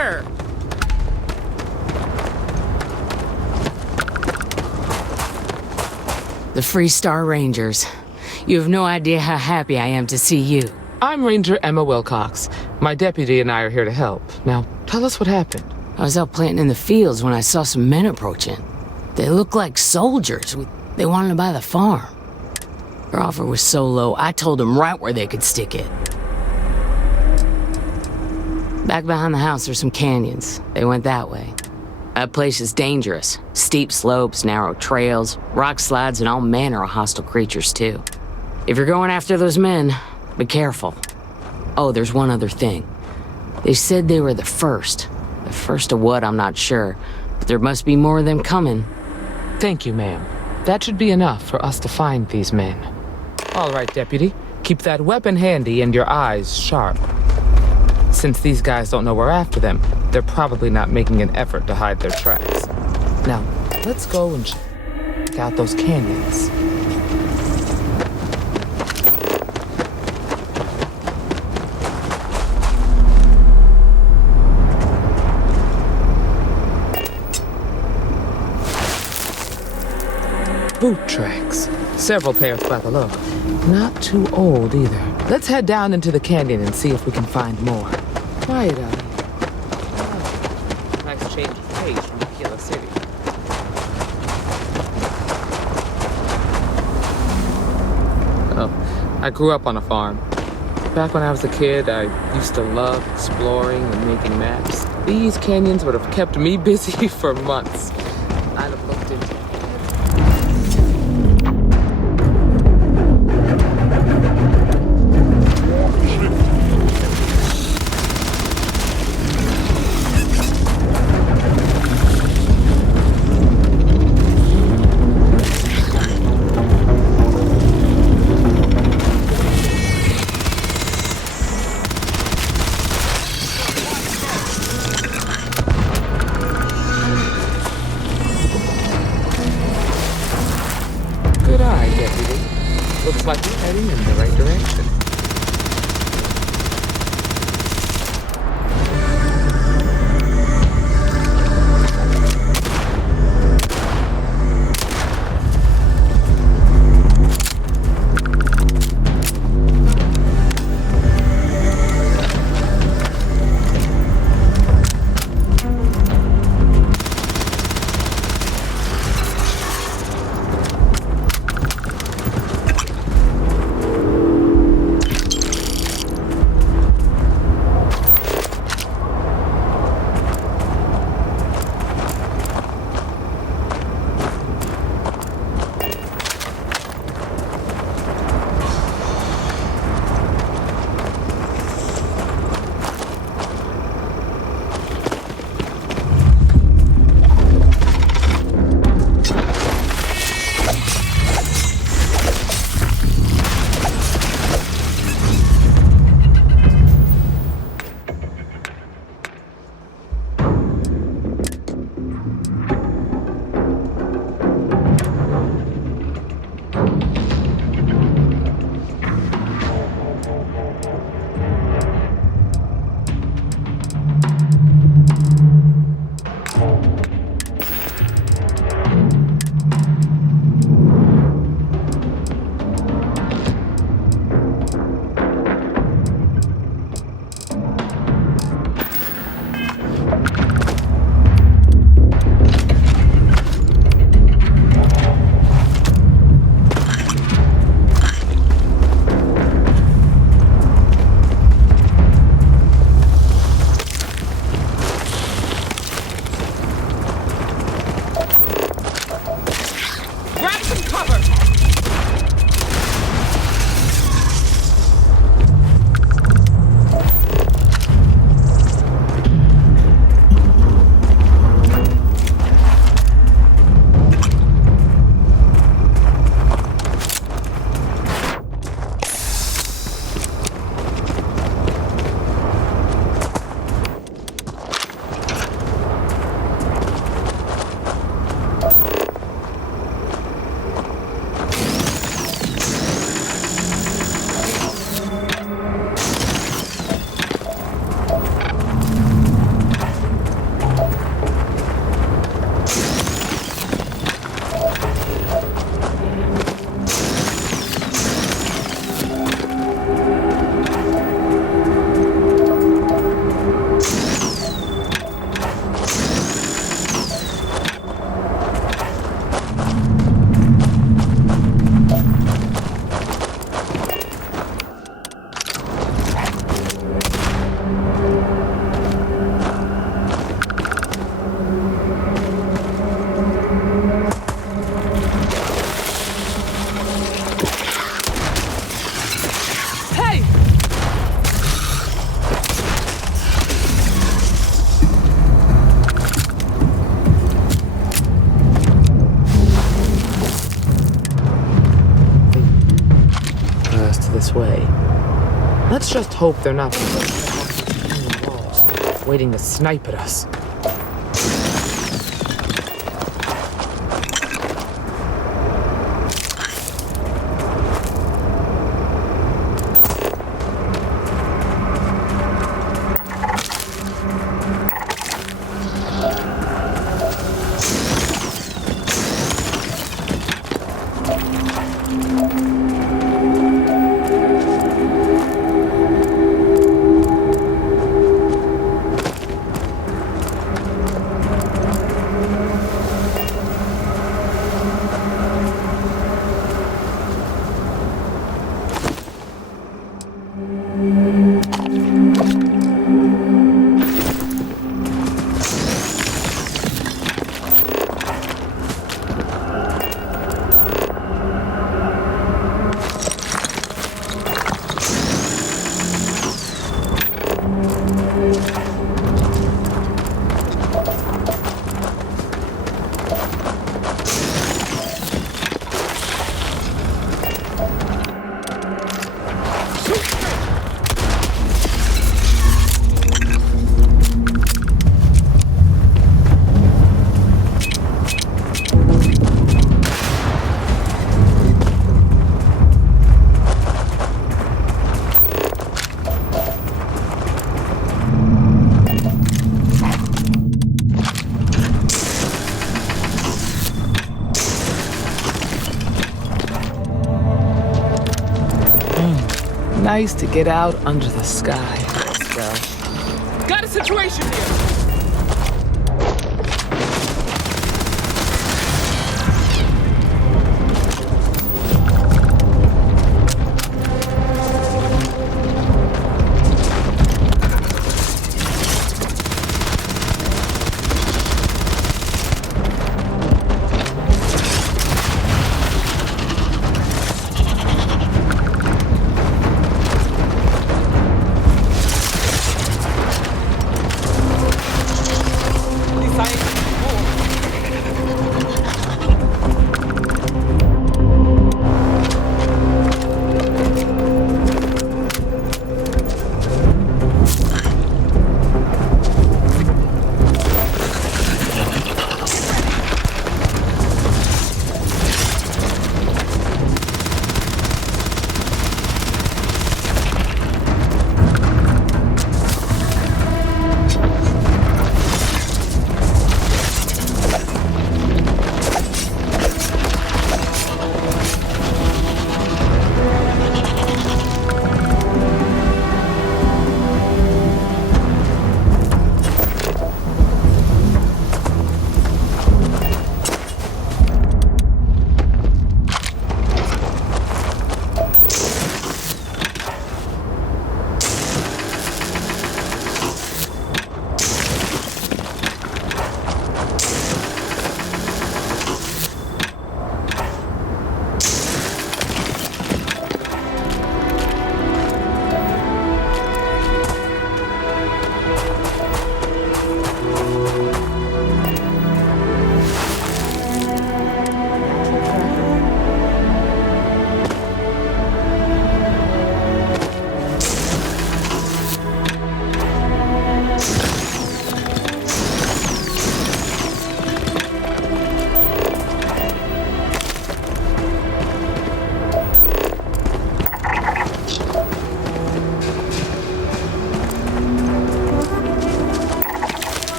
here! The Free Star Rangers. You have no idea how happy I am to see you. I'm Ranger Emma Wilcox. My deputy and I are here to help. Now, tell us what happened. I was out planting in the fields when I saw some men approaching. They looked like soldiers. They wanted to buy the farm. Their offer was so low, I told them right where they could stick it. Back behind the house are some canyons. They went that way. That place is dangerous. Steep slopes, narrow trails, rock slides, and all manner of hostile creatures, too. If you're going after those men, be careful. Oh, there's one other thing. They said they were the first. The first of what, I'm not sure. But there must be more of them coming. Thank you, ma'am. That should be enough for us to find these men. All right, deputy. Keep that weapon handy and your eyes sharp. Since these guys don't know we're after them, they're probably not making an effort to hide their tracks. Now, let's go and check out those canyons. Boot tracks. Several pairs by the look. Not too old either. Let's head down into the canyon and see if we can find more. Quiet out here. Oh, nice change of pace from Aquila City. Oh, I grew up on a farm. Back when I was a kid, I used to love exploring and making maps. These canyons would have kept me busy for months. I'd have looked into this way. Let's just hope they're not behind the walls, waiting to snipe at us. Nice to get out under the sky. Got a situation here!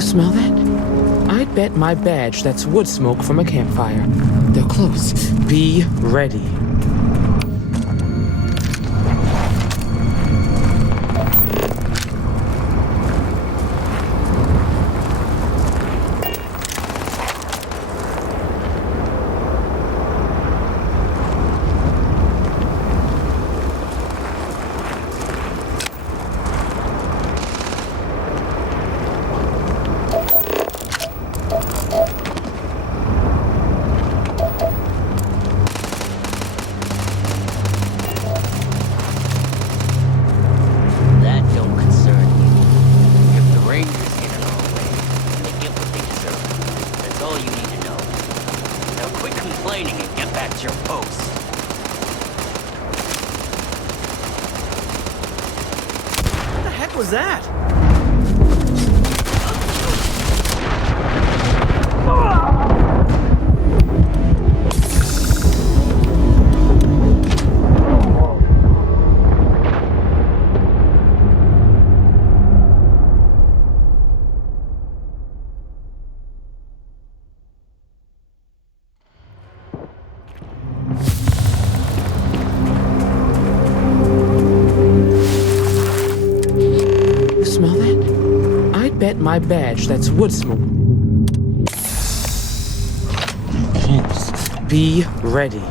You smell that? I'd bet my badge that's wood smoke from a campfire. They're close. Be ready. Was that? My badge that's wood smoke. Close. Be ready.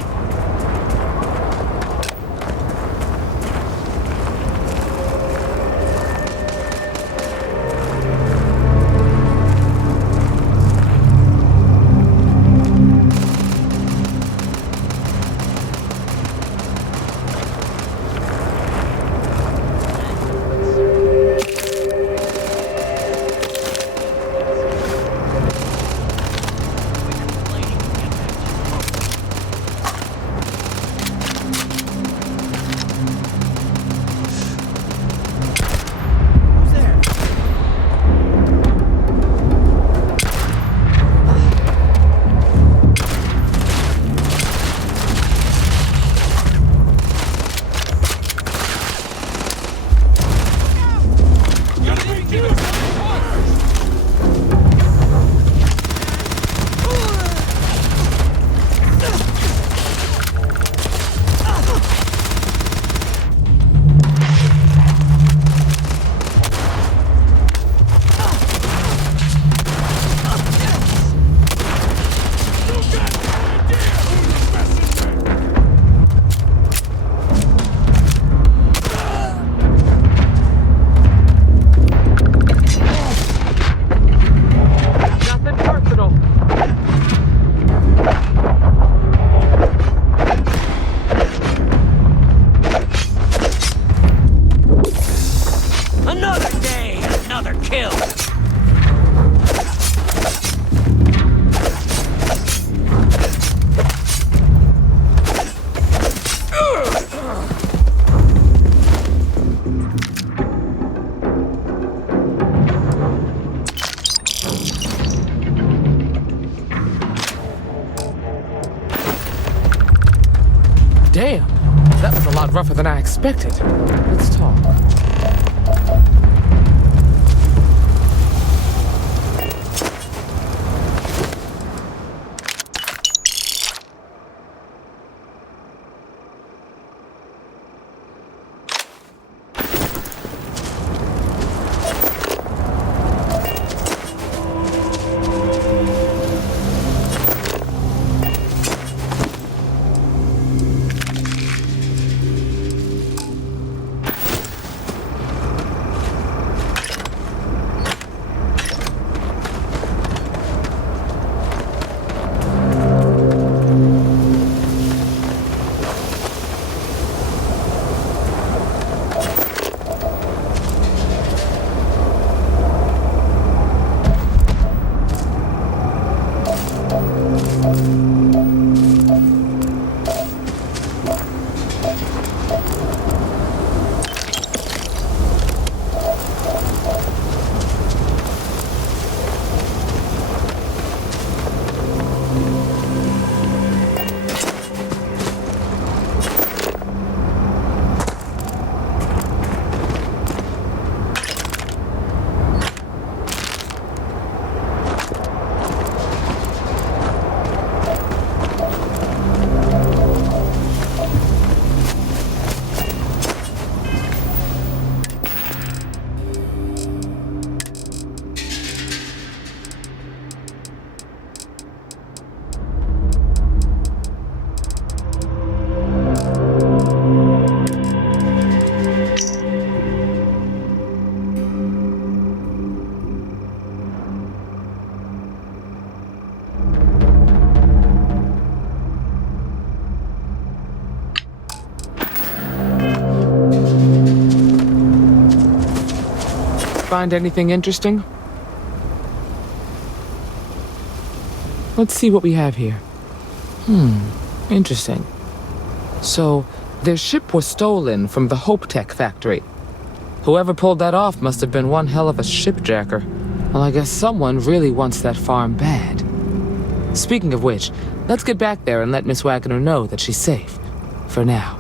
Damn, that was a lot rougher than I expected. Let's talk. Find anything interesting? Let's see what we have here. Interesting. So, their ship was stolen from the Hope Tech factory. Whoever pulled that off must have been one hell of a shipjacker. Well, I guess someone really wants that farm bad. Speaking of which, let's get back there and let Miss Wagner know that she's safe. For now.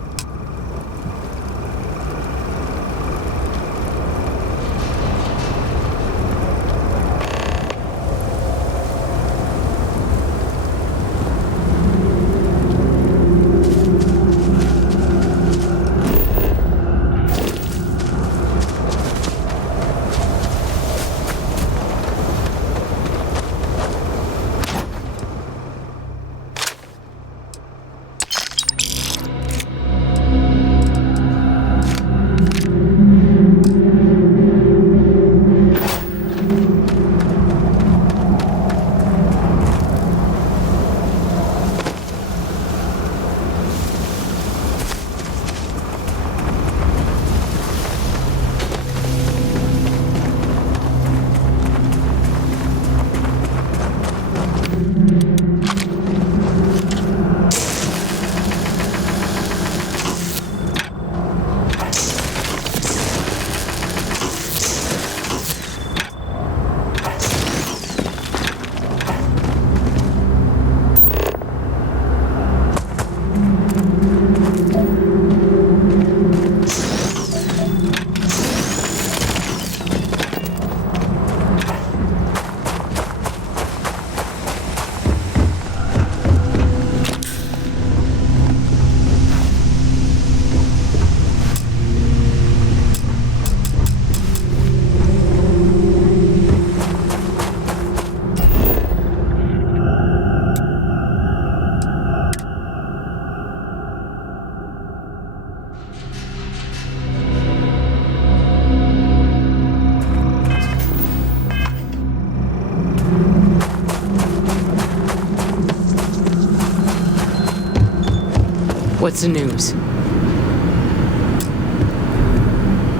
What's the news?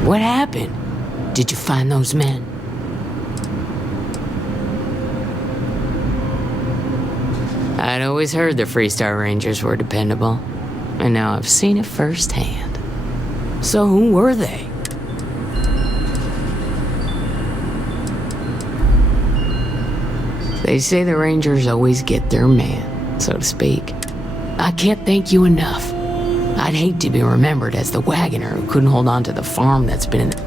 What happened? Did you find those men? I'd always heard the Freestar Rangers were dependable, and now I've seen it firsthand. So who were they? They say the Rangers always get their man, so to speak. I can't thank you enough. I'd hate to be remembered as the wagoner who couldn't hold on to the farm that's been in the...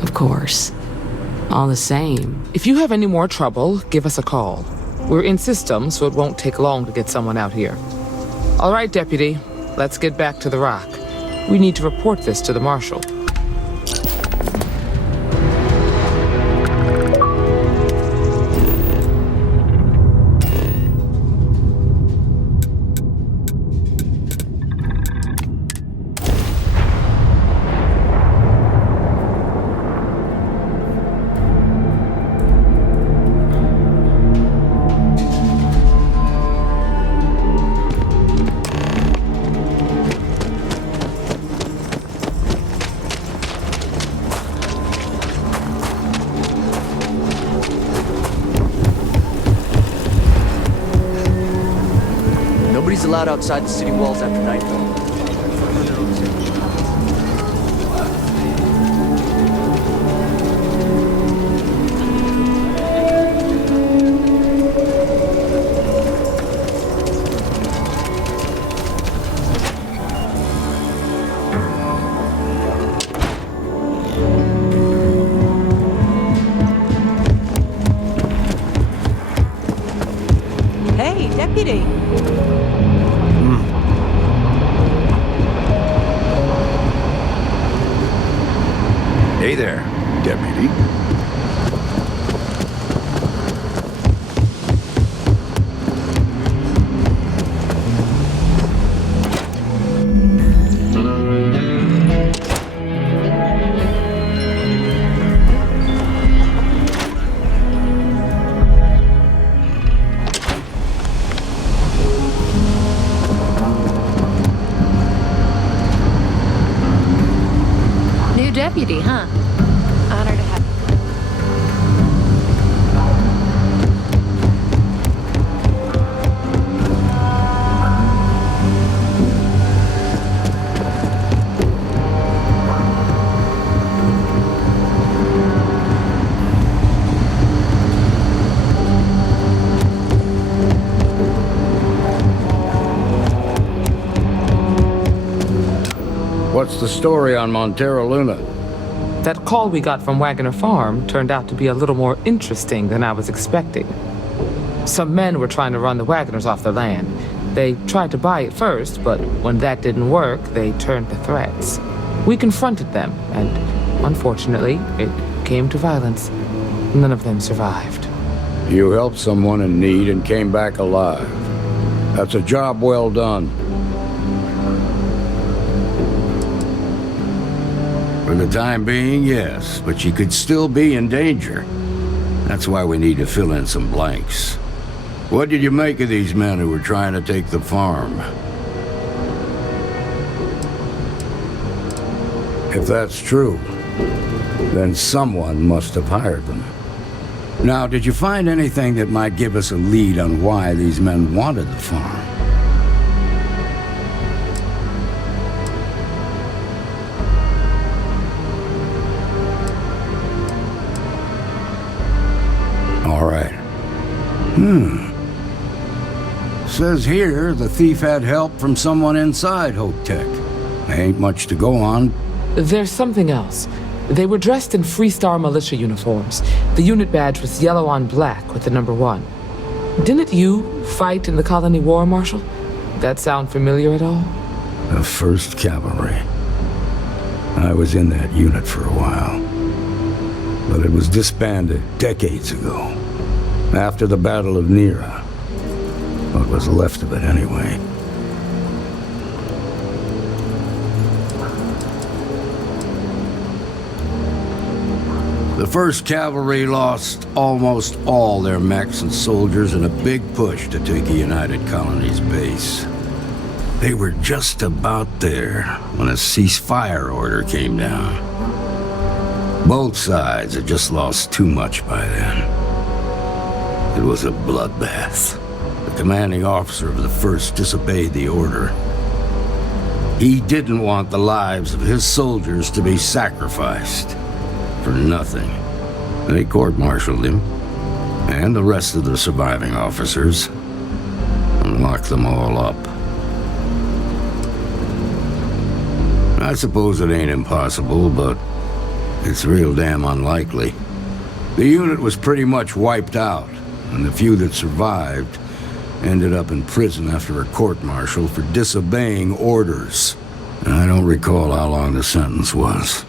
Of course. All the same. If you have any more trouble, give us a call. We're in system, so it won't take long to get someone out here. All right, Deputy. Let's get back to the Rock. We need to report this to the Marshal. Nobody's allowed outside the city walls after nightfall. Hey, Deputy. Hey there, Deputy. New deputy, huh? Honor to have you. What's the story on Montero Luna? That call we got from Wagoner Farm turned out to be a little more interesting than I was expecting. Some men were trying to run the Wagoners off their land. They tried to buy it first, but when that didn't work, they turned to threats. We confronted them, and unfortunately, it came to violence. None of them survived. You helped someone in need and came back alive. That's a job well done. For the time being, yes, but you could still be in danger. That's why we need to fill in some blanks. What did you make of these men who were trying to take the farm? If that's true, then someone must have hired them. Now, did you find anything that might give us a lead on why these men wanted the farm? All right. Says here the thief had help from someone inside Hope Tech. Ain't much to go on. There's something else. They were dressed in Freestar militia uniforms. The unit badge was yellow on black with the number 1. Didn't you fight in the Colony War, Marshal? That sound familiar at all? The 1st Cavalry. I was in that unit for a while. But it was disbanded decades ago. After the Battle of Nera. What was left of it, anyway. The 1st Cavalry lost almost all their mechs and soldiers in a big push to take a United Colonies base. They were just about there when a ceasefire order came down. Both sides had just lost too much by then. It was a bloodbath. The commanding officer of the 1st disobeyed the order. He didn't want the lives of his soldiers to be sacrificed for nothing. They court-martialed him, and the rest of the surviving officers, and locked them all up. I suppose it ain't impossible, but it's real damn unlikely. The unit was pretty much wiped out, and the few that survived ended up in prison after a court-martial for disobeying orders. And I don't recall how long the sentence was.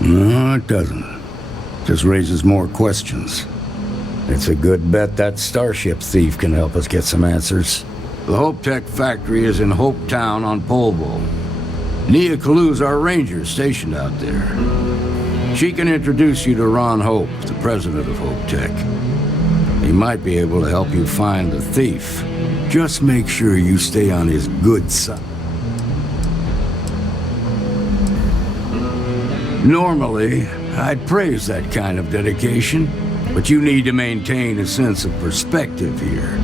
No, it doesn't. Just raises more questions. It's a good bet that starship thief can help us get some answers. The Hope Tech factory is in Hope Town on Polvo. Nia Kalu's our ranger stationed out there. She can introduce you to Ron Hope, the president of Hope Tech. He might be able to help you find the thief. Just make sure you stay on his good side. Normally, I'd praise that kind of dedication, but you need to maintain a sense of perspective here.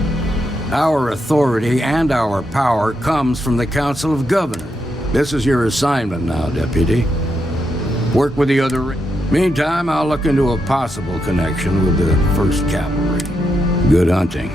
Our authority and our power comes from the Council of Governors. This is your assignment now, Deputy. Work with the other... Meantime, I'll look into a possible connection with the 1st Cavalry. Good hunting.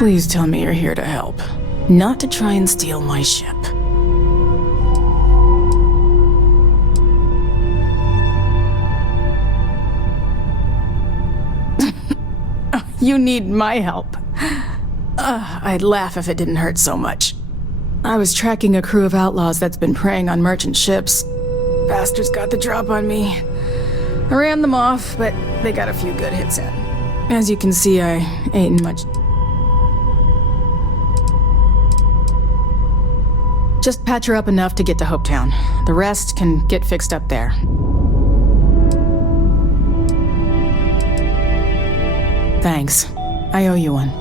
Please tell me you're here to help, not to try and steal my ship. You need my help. I'd laugh if it didn't hurt so much. I was tracking a crew of outlaws that's been preying on merchant ships. Bastards got the drop on me. I ran them off, but they got a few good hits in. As you can see, I ain't much. Just patch her up enough to get to Hopetown. The rest can get fixed up there. Thanks. I owe you one.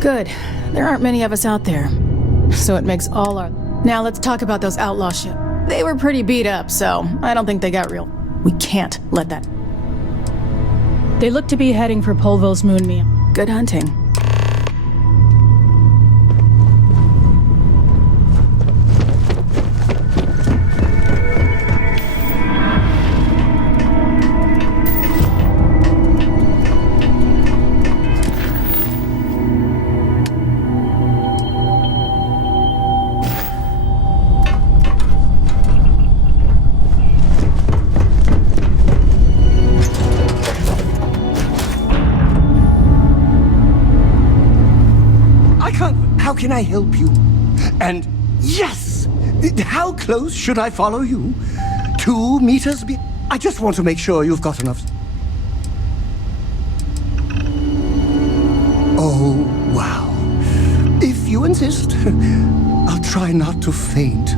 Good. There aren't many of us out there. So it makes all our... Now let's talk about those outlaw ships. They were pretty beat up, so I don't think they got real. We can't let that... They look to be heading for Polvo's moon meal. Good hunting. How can I help you? And yes! How close should I follow you? 2 meters? I just want to make sure you've got enough. Oh, wow. If you insist, I'll try not to faint.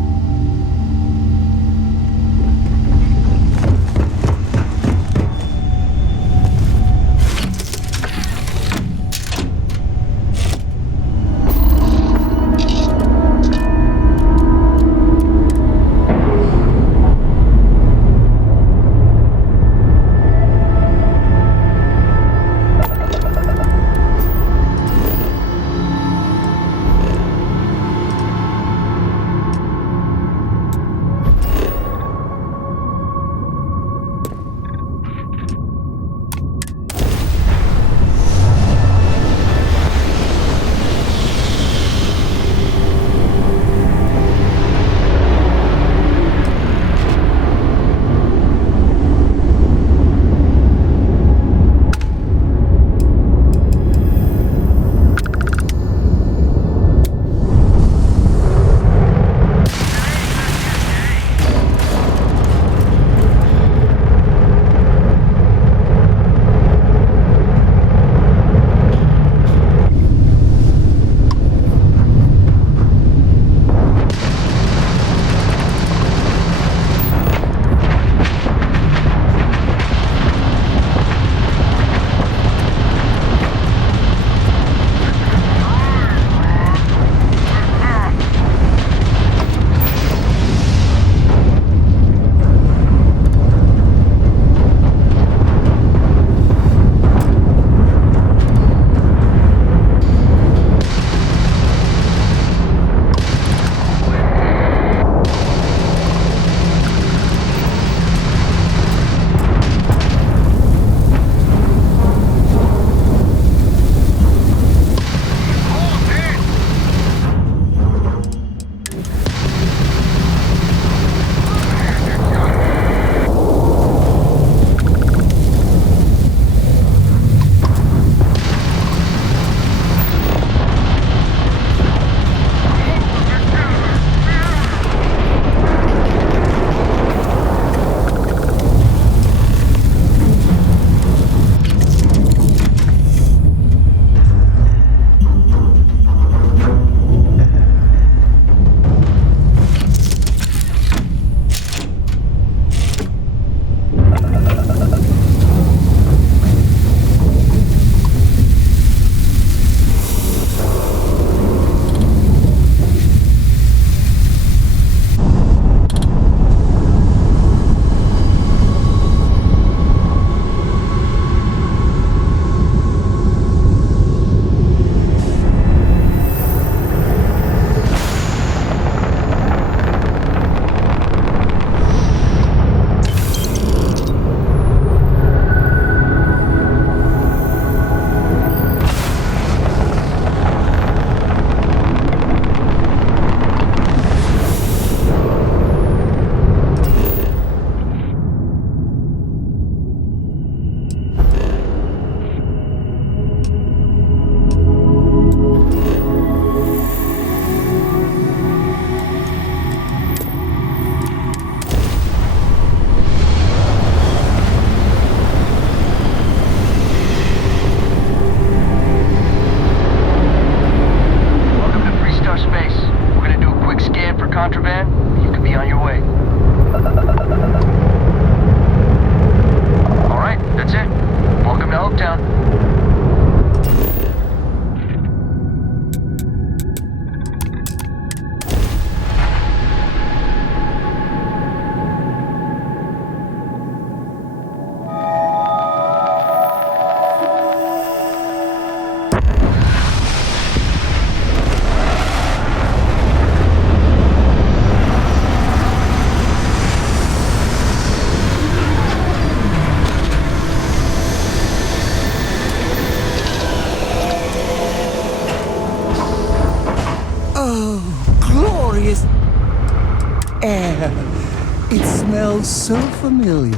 It smells so familiar.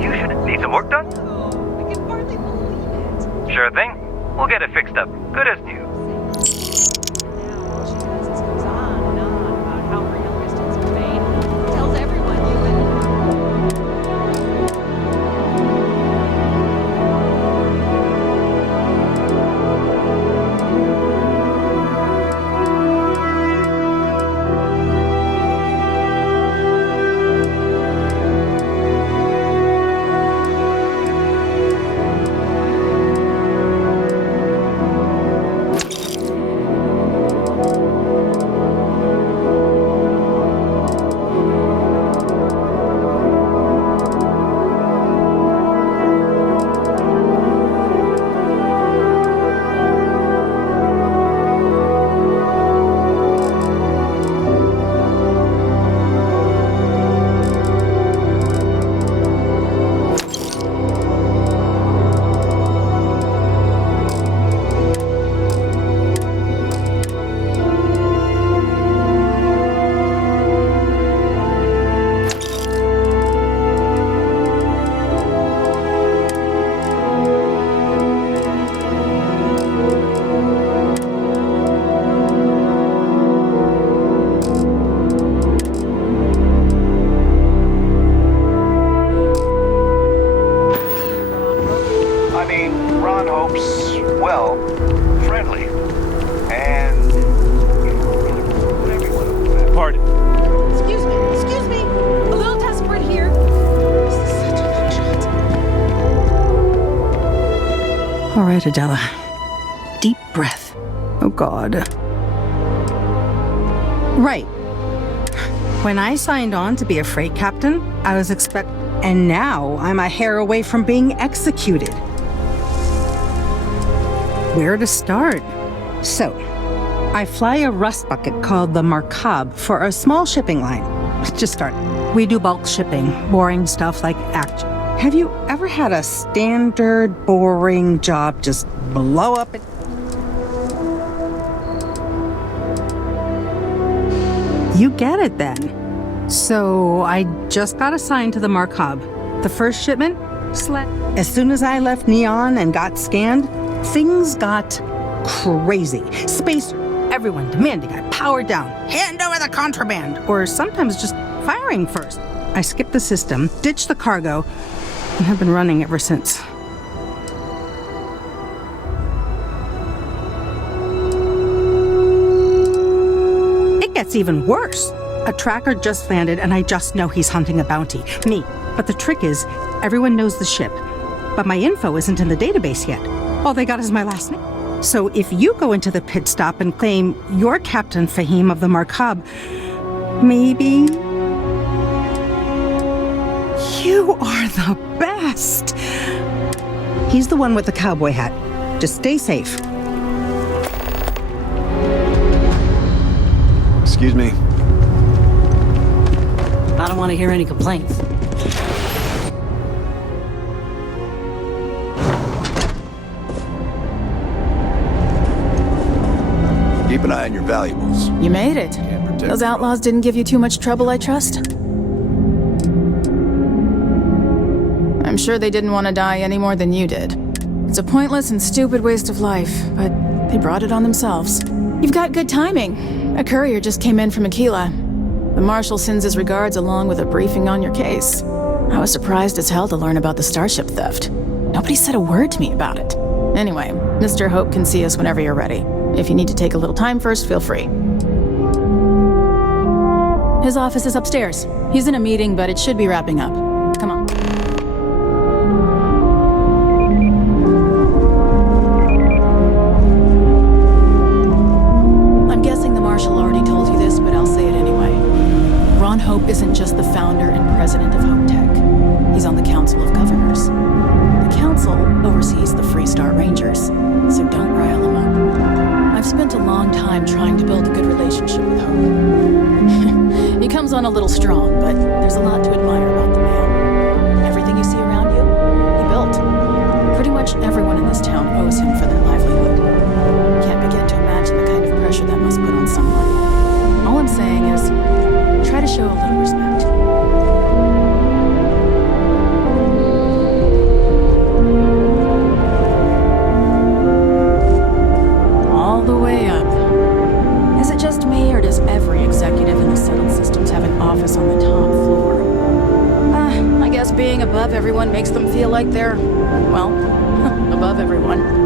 You should need some work done? Sure thing. We'll get it fixed up. Good as new. All right, Adela. Deep breath. Oh, God. Right. When I signed on to be a freight captain, I was and now I'm a hair away from being executed. Where to start? So, I fly a rust bucket called the Markab for a small shipping line. Just start. We do bulk shipping, boring stuff like action. Have you ever had a standard, boring job just blow up? You get it then. So I just got assigned to the Markab. The first shipment, as soon as I left Neon and got scanned, things got crazy. Spacer, everyone demanding I power down, hand over the contraband, or sometimes just firing first. I skipped the system, ditched the cargo, and have been running ever since. It gets even worse. A tracker just landed and I just know he's hunting a bounty. Me. But the trick is, everyone knows the ship. But my info isn't in the database yet. All they got is my last name. So if you go into the pit stop and claim you're Captain Fahim of the Markab, maybe... You are the best! He's the one with the cowboy hat. Just stay safe. Excuse me. I don't want to hear any complaints. Keep an eye on your valuables. You made it. Those outlaws didn't give you too much trouble, I trust? I'm sure they didn't want to die any more than you did. It's a pointless and stupid waste of life, but they brought it on themselves. You've got good timing. A courier just came in from Aquila. The Marshal sends his regards along with a briefing on your case. I was surprised as hell to learn about the Starship theft. Nobody said a word to me about it. Anyway, Mr. Hope can see us whenever you're ready. If you need to take a little time first, feel free. His office is upstairs. He's in a meeting, but it should be wrapping up. Come on. I'm guessing the Marshal already told you this, but I'll say it anyway. Ron Hope isn't just the founder and president of Hope Tech. He's on the Council of Governors. The Council oversees the Freestar Rangers, so don't rile him up. I've spent a long time trying to build a good relationship with Hope. He comes on a little strong, but there's a lot to admire about the man. Everything you see around you, he built. Pretty much everyone in this town owes him for their livelihood. Can't begin to imagine the kind of pressure that must put on someone. All I'm saying is, try to show a little respect. All the way up. Is it just me, or does every executive in the settled systems have an office on the top floor? I guess being above everyone makes them feel like they're, well, above everyone.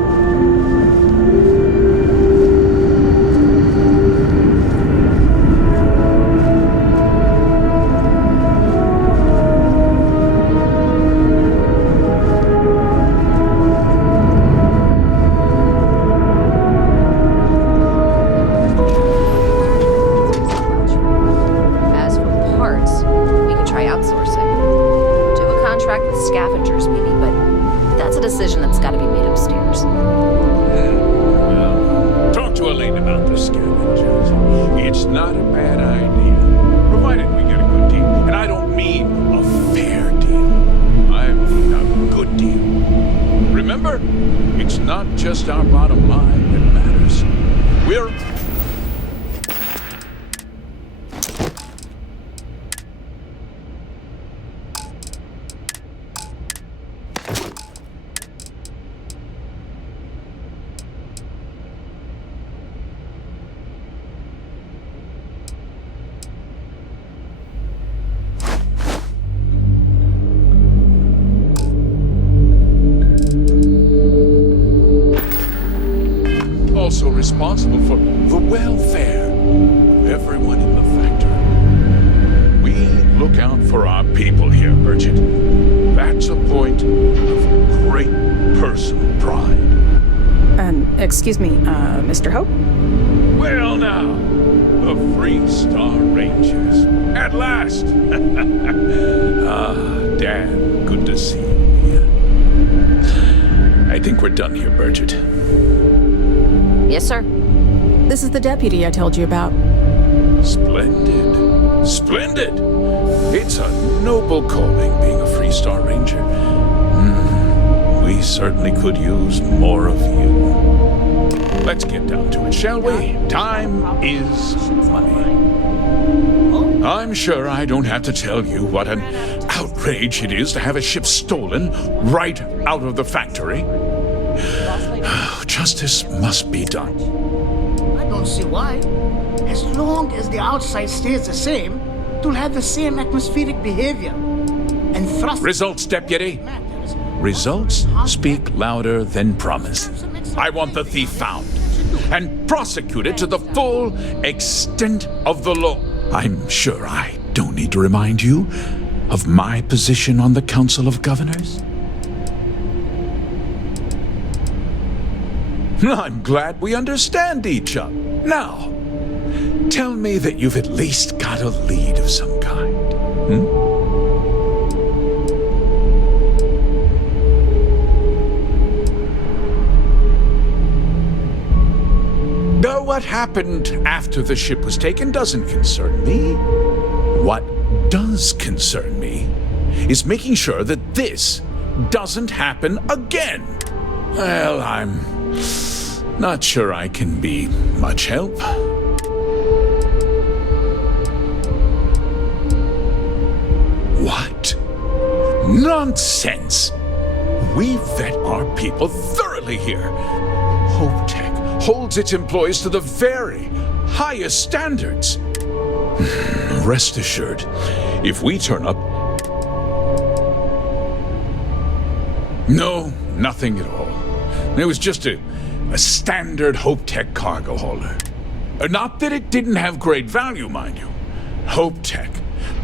As for parts, we could try outsourcing. Do a contract with scavengers, maybe, but that's a decision that's got to be made upstairs. Well, talk to Elaine about the scavengers. It's not a bad idea, provided we get a good deal. And I don't mean a fair deal. I mean a good deal. Remember, it's not just our bottom line that matters. We're... also responsible for the welfare of everyone in the factory. We look out for our people here, Bridget. That's a point of great personal pride. Excuse me, Mr. Hope? Well now, the Free Star Rangers. At last! Dan, good to see you. I think we're done here, Bridget. Yes, sir. This is the deputy I told you about. Splendid. Splendid! It's a noble calling, being a Free Star Ranger. We certainly could use more of you. Let's get down to it, shall we? Time is money. I'm sure I don't have to tell you what an outrage it is to have a ship stolen right out of the factory. Justice must be done. I don't see why. As long as the outside stays the same, it will have the same atmospheric behavior. And thrust... Results, Deputy. Results speak louder than promises. I want the thief found and prosecuted to the full extent of the law. I'm sure I don't need to remind you of my position on the Council of Governors. I'm glad we understand each other. Now, tell me that you've at least got a lead of some kind. Now, what happened after the ship was taken doesn't concern me. What does concern me is making sure that this doesn't happen again. Well, I'm not sure I can be much help. What? Nonsense! We vet our people thoroughly here. Hope Tech holds its employees to the very highest standards. Rest assured, if we turn up... No, nothing at all. It was just a standard Hope Tech cargo hauler. Not that it didn't have great value, mind you. Hope Tech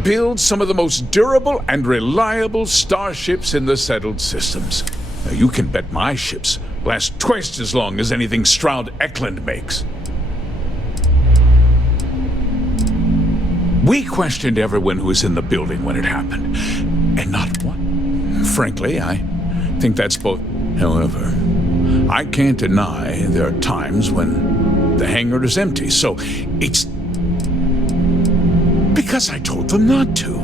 builds some of the most durable and reliable starships in the settled systems. Now, you can bet my ships last twice as long as anything Stroud Eklund makes. We questioned everyone who was in the building when it happened, and not one. Frankly, I think that's both. However, I can't deny there are times when the hangar is empty, so it's because I told them not to.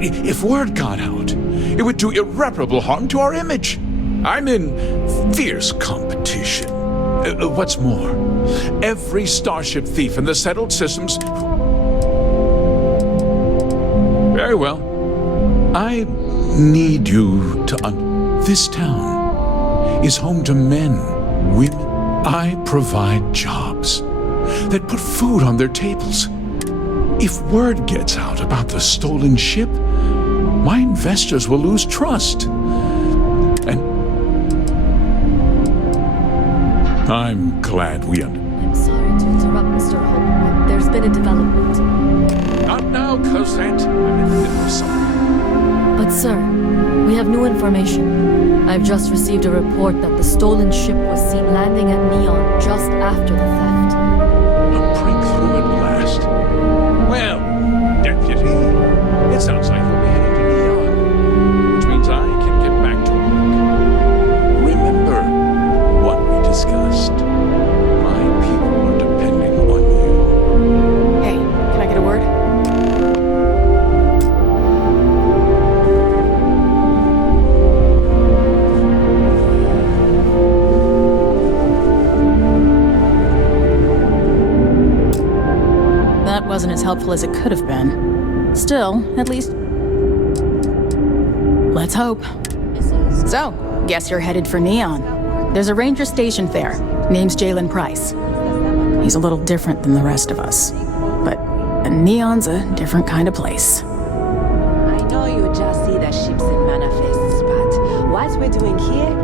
If word got out, it would do irreparable harm to our image. I'm in fierce competition. What's more, Every starship thief in the settled systems... Very well. I need you to This town is home to men, women. I provide jobs that put food on their tables. If word gets out about the stolen ship, my investors will lose trust. And I'm glad we I'm sorry to interrupt, Mr. Holt, but there's been a development. Not now, Cosette. I'm in the middle of something. But sir, we have new information. I've just received a report that the stolen ship was seen landing at Neon just after the theft. A breakthrough at last. Well, Deputy, it sounds like you'll be heading to Neon, which means I can get back to work. Remember what we discussed. My people are depending on you. Hey, can I get a word? That wasn't as helpful as it could have been. Still, at least... Let's hope. So, guess you're headed for Neon. There's a ranger stationed there. Name's Jalen Price. He's a little different than the rest of us. But Neon's a different kind of place. I know you just see the ships in manifests, but what we're doing here,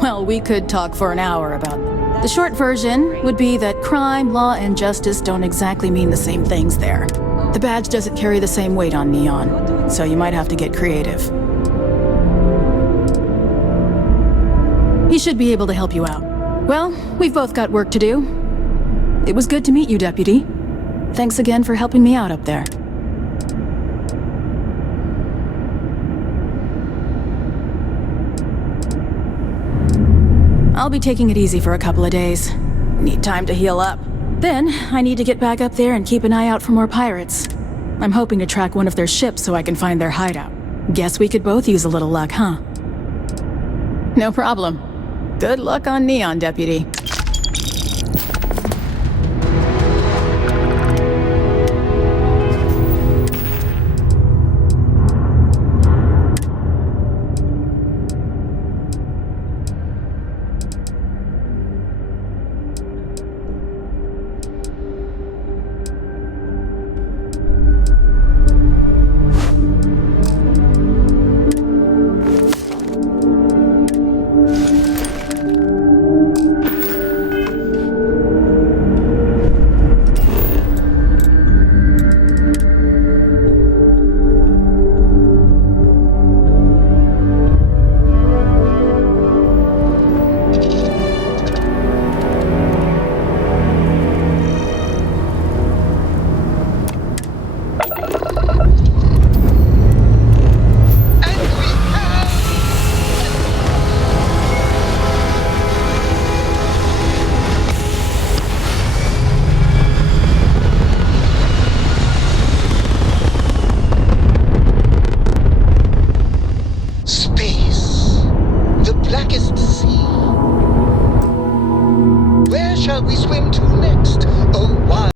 Well, we could talk for an hour about them. The short version would be that crime, law, and justice don't exactly mean the same things there. The badge doesn't carry the same weight on Neon, so you might have to get creative. He should be able to help you out. Well, we've both got work to do. It was good to meet you, Deputy. Thanks again for helping me out up there. I'll be taking it easy for a couple of days. Need time to heal up. Then, I need to get back up there and keep an eye out for more pirates. I'm hoping to track one of their ships so I can find their hideout. Guess we could both use a little luck, huh? No problem. Good luck on Neon, Deputy.